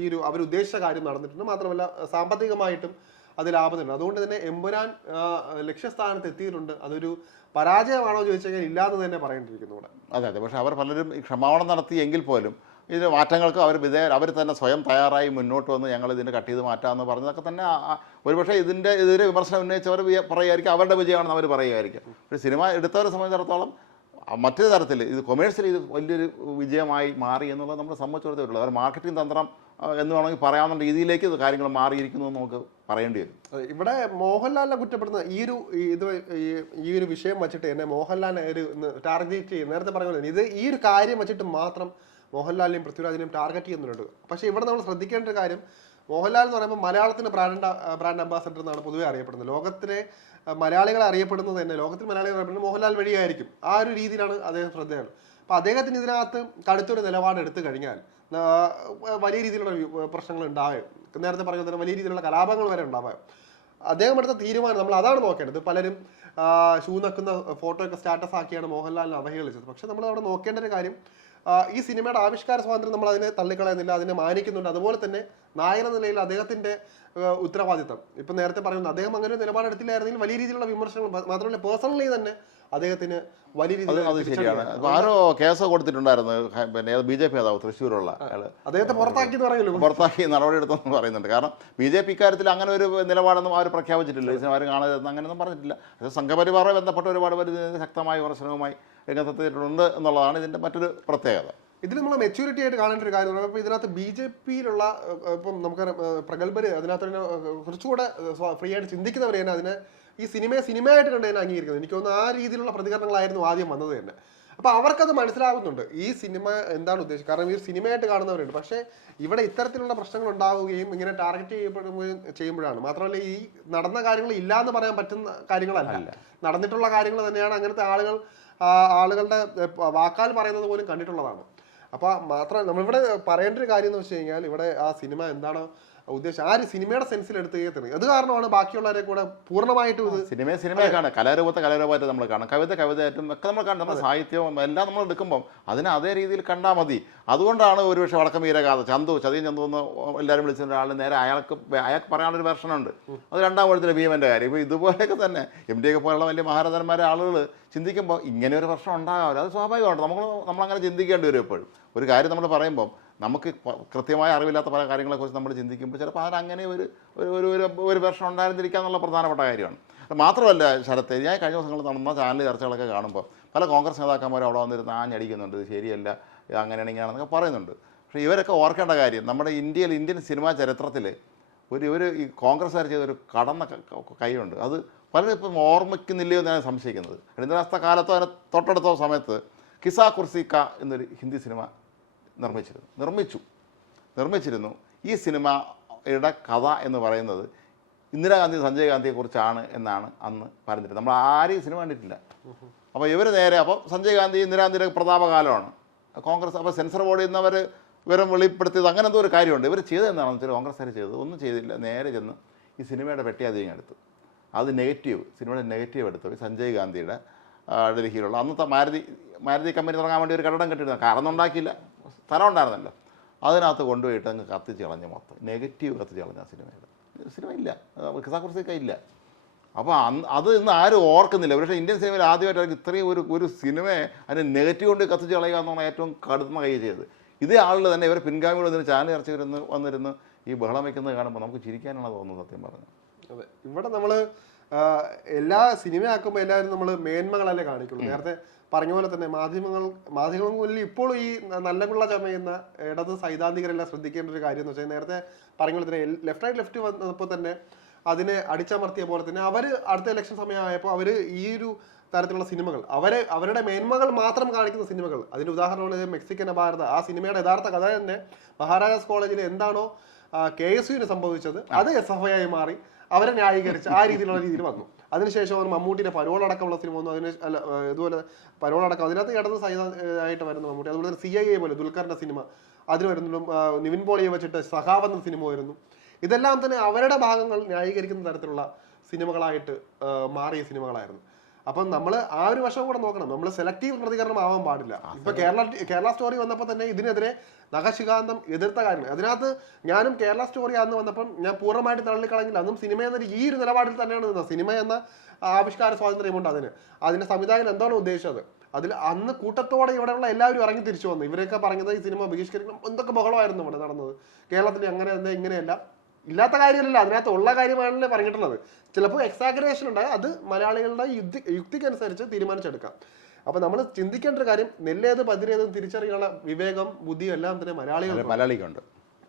ഈ ഒരു അവർ ഉദ്ദേശിച്ച കാര്യം നടന്നിട്ടുണ്ട്. മാത്രമല്ല സാമ്പത്തികമായിട്ടും അത് ലാഭത്തിനുണ്ട് അതുകൊണ്ട് തന്നെ എമ്പുരാൻ ലക്ഷ്യസ്ഥാനത്ത് എത്തിയിട്ടുണ്ട്. അതൊരു പരാജയമാണോ ചോദിച്ചു കഴിഞ്ഞാൽ ഇല്ലാന്ന് തന്നെ പറയേണ്ടിയിരിക്കുന്നു ഇവിടെ. അതെ അതെ. പക്ഷേ അവർ പലരും ഈ ക്ഷമാപണം നടത്തിയെങ്കിൽ പോലും ഇതിന് മാറ്റങ്ങൾക്ക് അവർ വിധേയ അവർ തന്നെ സ്വയം തയ്യാറായി മുന്നോട്ട് വന്ന് ഞങ്ങൾ ഇതിന്റെ കട്ട് ചെയ്ത് മാറ്റാമെന്ന് പറഞ്ഞതൊക്കെ തന്നെ ഒരുപക്ഷേ ഇതിന്റെ എതിരെ വിമർശനം ഉന്നയിച്ചവർ പറയുമായിരിക്കും. അവരുടെ വിജയമാണെന്ന് അവർ പറയുമായിരിക്കും. ഒരു സിനിമ എടുത്തവരെ സംബന്ധിച്ചിടത്തോളം മറ്റൊരു തരത്തിൽ ഇത് കൊമേഴ്സ്യലി ഇത് വലിയൊരു വിജയമായി മാറി എന്നുള്ളത് നമ്മൾ സംബന്ധിച്ചിടത്തോളം ഉള്ളൂ. മാർക്കറ്റിംഗ് തന്ത്രം എന്ന് വേണമെങ്കിൽ പറയാവുന്ന രീതിയിലേക്ക് ഇത് കാര്യങ്ങൾ മാറിയിരിക്കുന്നു എന്ന് നമുക്ക് പറയേണ്ടി വരും. ഇവിടെ മോഹൻലാലിനെ കുറ്റപ്പെടുന്ന ഈ ഒരു ഇത് ഈ- ഒരു വിഷയം വെച്ചിട്ട് തന്നെ മോഹൻലാലിനെ ഒരു ടാർഗറ്റ് ചെയ്യും. നേരത്തെ പറഞ്ഞ ഇത് ഈ ഒരു കാര്യം വെച്ചിട്ട് മാത്രം മോഹൻലാലിനെയും പൃഥ്വിരാജിനെയും ടാർഗറ്റ് ചെയ്യുന്നുണ്ട്. പക്ഷേ ഇവിടെ നമ്മൾ ശ്രദ്ധിക്കേണ്ട ഒരു കാര്യം മോഹൻലാൽ എന്ന് പറയുമ്പോൾ മലയാളത്തിന് ബ്രാൻഡ് ബ്രാൻഡ് അംബാസഡർ എന്നാണ് പൊതുവെ അറിയപ്പെടുന്നത്. ലോകത്തിലെ മലയാളികൾ അറിയപ്പെടുന്നത് തന്നെ ലോകത്തിൽ മലയാളികൾ അറിയപ്പെടുന്നത് മോഹൻലാൽ വഴിയായിരിക്കും. ആ ഒരു രീതിയിലാണ് അദ്ദേഹം ശ്രദ്ധയാണ് അപ്പോൾ അദ്ദേഹത്തിന് ഇതിനകത്ത് കടുത്തൊരു നിലപാട് എടുത്തു കഴിഞ്ഞാൽ വലിയ രീതിയിലുള്ള പ്രശ്നങ്ങൾ ഉണ്ടാവുകയും നേരത്തെ പറഞ്ഞ തന്നെ വലിയ രീതിയിലുള്ള കലാപങ്ങൾ വരെ ഉണ്ടാവുക അദ്ദേഹം എടുത്ത തീരുമാനം നമ്മൾ അതാണ് നോക്കേണ്ടത്. പലരും ഷൂ നക്കുന്ന ഫോട്ടോ ഒക്കെ സ്റ്റാറ്റസ് ആക്കിയാണ് മോഹൻലാലിനെ അവഹേളിച്ചത്. പക്ഷെ നമ്മൾ അവിടെ നോക്കേണ്ട ഒരു കാര്യം ഈ സിനിമയുടെ ആവിഷ്കാര സ്വാതന്ത്ര്യം നമ്മൾ അതിനെ തള്ളിക്കളയുന്നില്ല അതിനെ മാനിക്കുന്നുണ്ട് അതുപോലെ തന്നെ നായക നിലയിൽ അദ്ദേഹത്തിന്റെ ഉത്തരവാദിത്തം. ഇപ്പൊ നേരത്തെ പറയുന്നത് അദ്ദേഹം അങ്ങനെ ഒരു നിലപാടെടുത്തില്ലായിരുന്നെങ്കിൽ വലിയ രീതിയിലുള്ള വിമർശനങ്ങൾ മാത്രമല്ല പേഴ്സണലി തന്നെ അദ്ദേഹത്തിന് വലിയ രീതിയിൽ അത് ശരിയാണ്. ആരോ കേസ് കൊടുത്തിട്ടുണ്ടായിരുന്നു പിന്നെ ബി ജെ പി നേതാവ് തൃശ്ശൂരുള്ള അയാൾ അദ്ദേഹത്തെ പുറത്താക്കി എന്ന് പറയുമല്ലോ. പുറത്താക്കി നടപടിയെടുത്തെന്ന് പറയുന്നുണ്ട്. കാരണം ബി ജെ പി ഇക്കാര്യത്തിൽ അങ്ങനെ ഒരു നിലപാടൊന്നും അവർ പ്രഖ്യാപിച്ചിട്ടില്ല. ഈ ആരും കാണരുതെന്ന് അങ്ങനെയൊന്നും പറഞ്ഞിട്ടില്ല. സംഘപരിവാറുമായി ബന്ധപ്പെട്ട ഒരുപാട് പേര് ശക്തമായ വിമർശനവുമായി രംഗത്തെത്തിയിട്ടുണ്ട് എന്നുള്ളതാണ് ഇതിന്റെ മറ്റൊരു പ്രത്യേകത. ഇതിൽ നമ്മൾ മെച്യൂരിറ്റി ആയിട്ട് കാണേണ്ട ഒരു കാര്യം അപ്പോൾ ഇതിനകത്ത് ബി ജെ പിയിലുള്ള ഇപ്പം നമുക്കറിയാം പ്രഗത്ഭർ പ്രഗത്ഭര് അതിനകത്ത് തന്നെ കുറച്ചുകൂടെ ഫ്രീ ആയിട്ട് ചിന്തിക്കുന്നവർ തന്നെ അതിനെ ഈ സിനിമയെ സിനിമയായിട്ട് കണ്ട് തന്നെ അംഗീകരിക്കുന്നത്. എനിക്ക് തോന്നുന്നു ആ രീതിയിലുള്ള പ്രതികരണങ്ങളായിരുന്നു ആദ്യം വന്നത് തന്നെ. അപ്പോൾ അവർക്കത് മനസ്സിലാകുന്നുണ്ട് ഈ സിനിമ എന്താണ് ഉദ്ദേശിച്ചത്? കാരണം ഈ സിനിമയായിട്ട് കാണുന്നവരുണ്ട്. പക്ഷേ ഇവിടെ ഇത്തരത്തിലുള്ള പ്രശ്നങ്ങൾ ഉണ്ടാവുകയും ഇങ്ങനെ ടാർഗറ്റ് ചെയ്യപ്പെടുകയും ചെയ്യുമ്പോഴാണ്. മാത്രമല്ല ഈ നടന്ന കാര്യങ്ങൾ ഇല്ല എന്ന് പറയാൻ പറ്റുന്ന കാര്യങ്ങളല്ല. നടന്നിട്ടുള്ള കാര്യങ്ങൾ തന്നെയാണ് അങ്ങനത്തെ ആളുകൾ ആളുകളുടെ വാക്കാൽ പറയുന്നത് പോലും കണ്ടിട്ടുള്ളതാണ്. അപ്പൊ മാത്രം നമ്മളിവിടെ പറയേണ്ട ഒരു കാര്യം എന്ന് വെച്ച് കഴിഞ്ഞാൽ ഇവിടെ ആ സിനിമ എന്താണ് ഉദ്ദേശം. ആ ഒരു സിനിമയുടെ സെൻസിൽ എടുത്തു തീർത്തത് അത് കാരണമാണ് ബാക്കിയുള്ളവരെ കൂടെ പൂർണമായിട്ടും ഇത് സിനിമയെ സിനിമയെ കാണാം. കലാരൂപത്തെ കലാരൂപമായിട്ട് നമ്മൾ കാണാം. കവിത കവിതയായിട്ടും ഒക്കെ നമ്മൾ കാണാം. നമ്മുടെ സാഹിത്യവും എല്ലാം നമ്മൾ എടുക്കുമ്പോൾ അതിനെ അതേ രീതിയിൽ കണ്ടാൽ മതി. അതുകൊണ്ടാണ് ഒരുപക്ഷെ വടക്കം വീരകാഥ ചന്തു ചതിയൻ ചന്തു എന്ന് എല്ലാവരും വിളിച്ച ഒരാൾ നേരെ അയാൾക്ക് അയാൾക്ക് പറയാനുള്ളൊരു വെർഷനുണ്ട് അത് രണ്ടാം വഴുത്തിലെ ഭീമന്റെ കാര്യം. ഇപ്പോൾ ഇതുപോലെയൊക്കെ തന്നെ എം ഡി ഒക്കെ പോലുള്ള വലിയ മഹാരഥന്മാരെ ആളുകൾ ചിന്തിക്കുമ്പോൾ ഇങ്ങനെ ഒരു പ്രശ്നം ഉണ്ടാകാമല്ലോ അത് സ്വാഭാവികമാണ് നമ്മൾ നമ്മളങ്ങനെ ചിന്തിക്കേണ്ടി വരും എപ്പോഴും. ഒരു കാര്യം നമ്മൾ പറയുമ്പം നമുക്ക് കൃത്യമായ അറിവില്ലാത്ത പല കാര്യങ്ങളെക്കുറിച്ച് നമ്മൾ ചിന്തിക്കുമ്പോൾ ചിലപ്പോൾ അതിനങ്ങനെ ഒരു ഒരു ഒരു ഒരു പ്രശ്നം ഉണ്ടായിരുന്നിരിക്കുക എന്നുള്ള പ്രധാനപ്പെട്ട കാര്യമാണ്. അത് മാത്രമല്ല ശരത്തെ ഞാൻ കഴിഞ്ഞ ദിവസങ്ങളിൽ നടന്ന ചാനൽ ചർച്ചകളൊക്കെ കാണുമ്പോൾ പല കോൺഗ്രസ് നേതാക്കന്മാരും അവിടെ വന്നിരുന്ന് ആഞ്ഞടിക്കുന്നുണ്ട് ഇത് ശരിയല്ല ഇത് പറയുന്നുണ്ട്. പക്ഷേ ഇവരൊക്കെ ഓർക്കേണ്ട കാര്യം നമ്മുടെ ഇന്ത്യയിൽ ഇന്ത്യൻ സിനിമാ ചരിത്രത്തിൽ ഒരു ഒരു ഈ കോൺഗ്രസ്സുകാർ ചെയ്തൊരു കടന്ന കൈയുണ്ട്. അത് പലരും ഇപ്പം ഓർമ്മിക്കുന്നില്ലയോ എന്ന് ഞാൻ സംശയിക്കുന്നത് അടിയന്തരാവസ്ഥ കാലത്തോ അതിന് തൊട്ടടുത്ത സമയത്ത് കിസാ കുർസിക്ക എന്നൊരു ഹിന്ദി സിനിമ നിർമ്മിച്ചിരുന്നു. നിർമ്മിച്ചു. നിർമ്മിച്ചിരുന്നു. ഈ സിനിമയുടെ കഥ എന്ന് പറയുന്നത് ഇന്ദിരാഗാന്ധി സഞ്ജയ് ഗാന്ധിയെക്കുറിച്ചാണ് എന്നാണ് അന്ന് പറഞ്ഞിരുന്നത്. നമ്മൾ ആരെയും സിനിമ കണ്ടിട്ടില്ല. അപ്പോൾ ഇവർ നേരെ അപ്പോൾ സഞ്ജയ് ഗാന്ധി ഇന്ദിരാഗാന്ധിയുടെ പ്രതാപകാലമാണ്. കോൺഗ്രസ് അപ്പോൾ സെൻസർ ബോർഡിൽ നിന്ന് അവർ വിവരം വെളിപ്പെടുത്തിയത് അങ്ങനെ എന്തോ ഒരു കാര്യമുണ്ട്. ഇവർ ചെയ്തത് എന്താണെന്ന് വെച്ചാൽ കോൺഗ്രസ്സുകാർ ചെയ്തത്. ഒന്നും ചെയ്തില്ല. നേരെ ചെന്ന് ഈ സിനിമയുടെ പെട്ടി അധികം എടുത്തു. അത് നെഗറ്റീവ് സിനിമയുടെ നെഗറ്റീവ് എടുത്തു. സഞ്ജയ് ഗാന്ധിയുടെ ഡൽഹിയിലുള്ള. അന്നത്തെ മാരുതി മാരുതി കമ്പനി തുടങ്ങാൻ വേണ്ടി ഒരു കടടം കെട്ടിയിരുന്നു. കാരണം ഉണ്ടാക്കിയില്ല. സ്ഥലം ഉണ്ടായിരുന്നല്ലോ. അതിനകത്ത് കൊണ്ടുപോയിട്ട് അങ്ങ് കത്തിച്ച് കളഞ്ഞ് മൊത്തം. നെഗറ്റീവ് കത്തിച്ച് കളഞ്ഞ സിനിമയുടെ സിനിമ ഇല്ല. കിസാക്കുറിച്ചൊക്കെ ഇല്ല. അപ്പോൾ അത് ഇന്ന് ആരും ഓർക്കുന്നില്ല. പക്ഷേ ഇന്ത്യൻ സിനിമയിൽ ആദ്യമായിട്ട് ഇത്രയും ഒരു ഒരു സിനിമയെ അതിന് നെഗറ്റീവ് കൊണ്ട് കത്തിച്ച് കളയുക എന്നാണ് ഏറ്റവും കടുത്ത കൈ ചെയ്തത്. ഇതേ ആളുകൾ തന്നെ ഇവർ പിൻഗാമികൾ ഇതിന് ചാനൽ ചർച്ച വരുന്ന വന്നിരുന്ന്. ഈ ബഹളം വയ്ക്കുന്നത് കാണുമ്പോൾ നമുക്ക് ചിരിക്കാനാണ് തോന്നുന്നത് സത്യം പറഞ്ഞു അതെ. ഇവിടെ നമ്മൾ എല്ലാ സിനിമയാക്കുമ്പോൾ എല്ലാവരും നമ്മൾ മേന്മകളല്ലേ കാണിക്കുള്ളൂ. നേരത്തെ പറഞ്ഞ പോലെ തന്നെ മാധ്യമങ്ങൾ മാധ്യമങ്ങളിൽ ഇപ്പോൾ ഈ നല്ലകുള്ള ചമയുന്ന ഇടത് സൈദ്ധാന്തികരെല്ലാം ശ്രദ്ധിക്കേണ്ട ഒരു കാര്യം എന്ന് വെച്ചാൽ നേരത്തെ പറഞ്ഞ പോലെ തന്നെ ലെഫ്റ്റ് റൈറ്റ് ലെഫ്റ്റ് വന്നപ്പോൾ തന്നെ അതിനെ അടിച്ചമർത്തിയ പോലെ തന്നെ അവർ അടുത്ത ഇലക്ഷൻ സമയമായപ്പോൾ അവർ ഈ ഒരു തരത്തിലുള്ള സിനിമകൾ അവരെ അവരുടെ മേന്മകൾ മാത്രം കാണിക്കുന്ന സിനിമകൾ അതിന് ഉദാഹരണമാണ് മെക്സിക്കൻ ഭാരത ആ സിനിമയുടെ യഥാർത്ഥ കഥ തന്നെ മഹാരാജാസ് കോളേജിൽ എന്താണോ കെ എസ് യുവിന് സംഭവിച്ചത് അത് എസ് എഫ് ഐ ആയി മാറി അവരെ ന്യായീകരിച്ച് ആ രീതിയിലുള്ള രീതിയിൽ വന്നു. അതിനുശേഷം അവർ മമ്മൂട്ടിയുടെ പരോളടക്കമുള്ള സിനിമ വന്നു. അതിന് അല്ല ഇതുപോലെ പരോളടക്കം. അതിനകത്ത് സൈത ആയിട്ട് വരുന്ന മമ്മൂട്ടി. അതുപോലെ തന്നെ സി ഐ എ പോലെ ദുൽഖറിന്റെ സിനിമ. അതിന് വരുന്നു നിവിൻ പോളിയെ വെച്ചിട്ട് സഹാവെന്ന സിനിമ വരുന്നു. ഇതെല്ലാം തന്നെ അവരുടെ ഭാഗങ്ങൾ ന്യായീകരിക്കുന്ന തരത്തിലുള്ള സിനിമകളായിട്ട് മാറിയ സിനിമകളായിരുന്നു. അപ്പം നമ്മൾ ആ ഒരു വശം കൂടെ നോക്കണം. നമ്മൾ സെലക്റ്റീവ് പ്രതികരണം ആവാൻ പാടില്ല. ഇപ്പൊ കേരള കേരള സ്റ്റോറി വന്നപ്പോൾ തന്നെ ഇതിനെതിരെ നഖശികാന്തം എതിർത്ത കാര്യങ്ങൾ. അതിനകത്ത് ഞാനും കേരള സ്റ്റോറി ആന്ന് വന്നപ്പം ഞാൻ പൂർണമായിട്ട് തള്ളിക്കളഞ്ഞില്ല. അന്നും സിനിമ എന്ന ഈ ഒരു നിലപാടിൽ തന്നെയാണ് നിന്നത്. സിനിമ എന്ന ആവിഷ്കാര സ്വാതന്ത്ര്യമുണ്ട് അതിന്. അതിന്റെ സംവിധായകൻ എന്താണ് ഉദ്ദേശിച്ചത്? അതിൽ അന്ന് കൂട്ടത്തോടെ ഇവിടെയുള്ള എല്ലാവരും ഇറങ്ങി തിരിച്ചു വന്നു. ഇവരൊക്കെ പറഞ്ഞത് ഈ സിനിമ ബഹിഷ്കരിക്കണം. എന്തൊക്കെ ബഹളമായിരുന്നു ഇവിടെ നടന്നത്? കേരളത്തിൽ അങ്ങനെ എന്താ ഇങ്ങനെയല്ല. ഇല്ലാത്ത കാര്യമല്ല അതിനകത്ത് ഉള്ള കാര്യമാണല്ലേ പറഞ്ഞിട്ടുള്ളത്. ചിലപ്പോൾ എക്സാഗ്രേഷൻ ഉണ്ട് അത് മലയാളികളുടെ യുക്തി യുക്തിക്കനുസരിച്ച് തീരുമാനിച്ചെടുക്കാം. അപ്പൊ നമ്മൾ ചിന്തിക്കേണ്ട ഒരു കാര്യം നെല്ലേത് പതിരേതും തിരിച്ചറിയാനുള്ള വിവേകം ബുദ്ധി എല്ലാം തന്നെ മലയാളികൾ മലയാളിക്കുണ്ട്.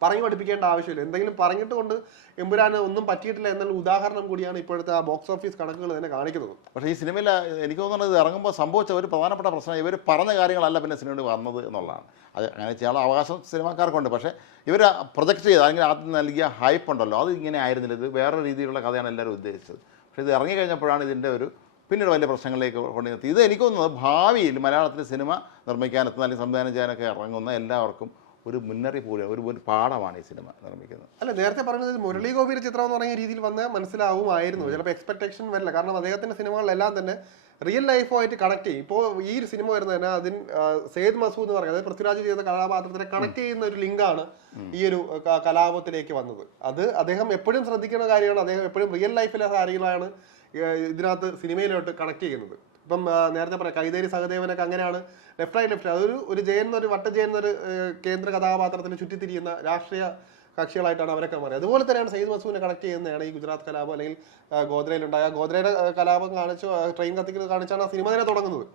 പറഞ്ഞു പഠിപ്പിക്കേണ്ട ആവശ്യമില്ല. എന്തെങ്കിലും പറഞ്ഞിട്ട് കൊണ്ട് എമ്പുരാന് ഒന്നും പറ്റിയിട്ടില്ല എന്നുള്ള ഉദാഹരണം കൂടിയാണ് ഇപ്പോഴത്തെ ആ ബോക്സ് ഓഫീസ് കണക്കുകൾ തന്നെ കാണിക്കുന്നത്. പക്ഷേ ഈ സിനിമയിൽ എനിക്ക് തോന്നുന്നത് ഇത് ഇറങ്ങുമ്പോൾ സംഭവിച്ച ഒരു പ്രധാനപ്പെട്ട പ്രശ്നം ഇവർ പറഞ്ഞ കാര്യങ്ങളല്ല പിന്നെ സിനിമയിൽ വന്നത് എന്നുള്ളതാണ്. അത് അങ്ങനെ ചെയ്യാനുള്ള അവകാശം സിനിമാക്കാർക്കുണ്ട്. പക്ഷേ ഇവർ പ്രൊജക്റ്റ് ചെയ്ത് അല്ലെങ്കിൽ ആദ്യം നൽകിയ ഹൈപ്പ് ഉണ്ടല്ലോ അത് ഇങ്ങനെ ആയിരുന്നില്ല. ഇത് വേറെ രീതിയിലുള്ള കഥയാണ് എല്ലാവരും ഉദ്ദേശിച്ചത്. പക്ഷേ ഇത് ഇറങ്ങി കഴിഞ്ഞപ്പോഴാണ് ഇതിന്റെ ഒരു പിന്നീട് വലിയ പ്രശ്നങ്ങളിലേക്ക് കൊണ്ടുവരുന്നത്. ഇത് എനിക്ക് തോന്നുന്നത് ഭാവിയിൽ മലയാളത്തിൽ സിനിമ നിർമ്മിക്കാനെത്തുന്ന അല്ലെങ്കിൽ സംവിധാനം ചെയ്യാനൊക്കെ ഇറങ്ങുന്ന എല്ലാവർക്കും ഒരു മുന്നറിയിപ്പ് കൂടിയാണ് ഒരു ഒരു പാഠമാണ് ഈ സിനിമ നിർമ്മിക്കുന്നത്. അല്ല നേരത്തെ പറഞ്ഞത് മുരളി ഗോപിയുടെ ചിത്രം എന്ന് പറയുന്ന രീതിയിൽ വന്ന് മനസ്സിലാവുമായിരുന്നു. ചിലപ്പോൾ എക്സ്പെക്ടേഷൻ വരില്ല. കാരണം അദ്ദേഹത്തിന്റെ സിനിമകളിലെല്ലാം തന്നെ റിയൽ ലൈഫുമായിട്ട് കണക്ട് ചെയ്യും. ഇപ്പോൾ ഈ ഒരു സിനിമ വരുന്നത് തന്നെ അതിന് സെയ്ദ് മസൂദ് എന്ന് പറയുന്നത് പൃഥ്വിരാജ് ചെയ്ത കഥാപാത്രത്തിനെ കണക്ട് ചെയ്യുന്ന ഒരു ലിങ്കാണ് ഈ ഒരു കലാപത്തിലേക്ക് വന്നത്. അത് അദ്ദേഹം എപ്പോഴും ശ്രദ്ധിക്കുന്ന കാര്യമാണ്. അദ്ദേഹം എപ്പോഴും റിയൽ ലൈഫിലെ കാര്യങ്ങളാണ് ഇതിനകത്ത് സിനിമയിലോട്ട് കണക്ട് ചെയ്യുന്നത്. ഇപ്പം നേരത്തെ പറയാം കൈതേരി സഹദേവനൊക്കെ അങ്ങനെയാണ്. ലെഫ്റ്റ് ആയി ലെഫ്റ്റ് അതൊരു ഒരു ജയൻ എന്നൊരു വട്ട ജയൻ എന്നൊരു കേന്ദ്ര കഥാപാത്രത്തിന് ചുറ്റിത്തിരിയുന്ന രാഷ്ട്രീയ കക്ഷികളായിട്ടാണ് അവരൊക്കെ മാറിയത്. അതുപോലെ തന്നെയാണ് സയ്യിദ് മസൂദിനെ കണക്ട് ചെയ്യുന്നതാണ് ഈ ഗുജറാത്ത് കലാപം അല്ലെങ്കിൽ ഗോദ്രയിലുണ്ടായ ഗോദ്രയുടെ കലാപം കാണിച്ചു ട്രെയിൻ കത്തിക്കുന്നത് കാണിച്ചാണ് ആ സിനിമ തന്നെ തുടങ്ങുന്നത്.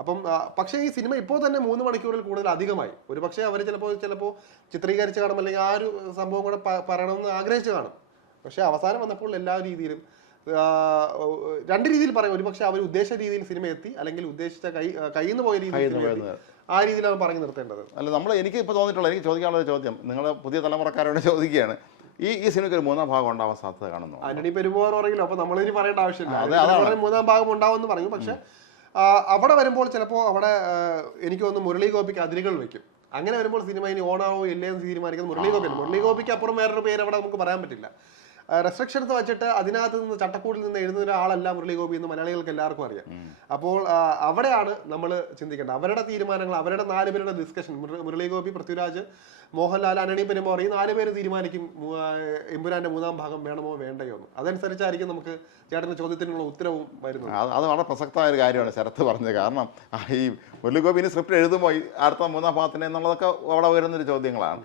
അപ്പം പക്ഷേ ഈ സിനിമ ഇപ്പോൾ തന്നെ മൂന്ന് മണിക്കൂറിൽ കൂടുതൽ അധികമായി. ഒരു പക്ഷേ അവർ ചിലപ്പോൾ ചിലപ്പോൾ ചിത്രീകരിച്ച് കാണും അല്ലെങ്കിൽ ആ ഒരു സംഭവം കൂടെ പറയണമെന്ന് ആഗ്രഹിച്ച് കാണും. പക്ഷേ അവസാനം വന്നപ്പോൾ എല്ലാ രീതിയിലും രണ്ട് രീതിയിൽ പറയും. ഒരുപക്ഷെ അവർ ഉദ്ദേശ രീതിയിൽ സിനിമ എത്തി അല്ലെങ്കിൽ ഉദ്ദേശിച്ച കൈ കയ്യിൽ നിന്ന് പോയ രീതിയിൽ ആ രീതിയിലാണ് പറഞ്ഞു നിർത്തേണ്ടത്. അല്ല നമ്മൾ എനിക്ക് ഇപ്പോൾ തോന്നിയിട്ടുള്ള എനിക്ക് ചോദിക്കാനുള്ള ചോദ്യം. നിങ്ങൾ പുതിയ തലമുറക്കാരോട് ചോദിക്കുകയാണ്. ഈ ഈ സിനിമയ്ക്ക് ഒരു മൂന്നാം ഭാഗം ഉണ്ടാവാൻ സാധ്യത കാണുന്നു ആന്റണി പെരുമ്പോർ പറയില്ല അപ്പൊ നമ്മളിനി പറയേണ്ട ആവശ്യമില്ല. മൂന്നാം ഭാഗം ഉണ്ടാവുമെന്ന് പറഞ്ഞു പക്ഷെ അവിടെ വരുമ്പോൾ ചിലപ്പോൾ അവിടെ എനിക്ക് തോന്നുന്നു മുരളി ഗോപിക്ക് അതിരുകൾ വെക്കും. അങ്ങനെ വരുമ്പോൾ സിനിമ ഇനി ഓണാവോ ഇല്ലേ എന്ന് തീരുമാനിക്കുന്നത് മുരളി ഗോപിയാണ് മുരളി ഗോപിക്ക് അപ്പുറം വേറൊരു പേര് അവിടെ നമുക്ക് പറയാൻ പറ്റില്ല. റെസ്ട്രിക്ഷൻസ് വെച്ചിട്ട് അതിനകത്ത് നിന്ന് ചട്ടക്കൂടിൽ നിന്ന് എഴുതുന്ന ഒരാളല്ല മുരളി ഗോപി എന്ന് മലയാളികൾക്ക് എല്ലാവർക്കും അറിയാം. അപ്പോൾ അവിടെയാണ് നമ്മൾ ചിന്തിക്കേണ്ടത്. അവരുടെ തീരുമാനങ്ങൾ അവരുടെ നാല് പേരുടെ ഡിസ്കഷൻ മുരളി ഗോപി പൃഥ്വിരാജ് മോഹൻലാൽ അനണി പെരുമാറി ഈ നാല് പേര് തീരുമാനിക്കും എമ്പുരാന്റെ മൂന്നാം ഭാഗം വേണമോ വേണ്ടയോ എന്ന്. അതനുസരിച്ചായിരിക്കും നമുക്ക് ചേട്ടന്റെ ചോദ്യത്തിനുള്ള ഉത്തരവും വരുന്നത്. അത് വളരെ പ്രസക്തമായ ഒരു കാര്യമാണ് ശരത്ത് പറഞ്ഞത്. കാരണം ഈ മുരളിഗോപിന് സ്ക്രിപ്റ്റ് എഴുതുമ്പോൾ അടുത്ത മൂന്നാം ഭാഗത്തിന് എന്നുള്ളതൊക്കെ അവിടെ വരുന്നൊരു ചോദ്യങ്ങളാണ്.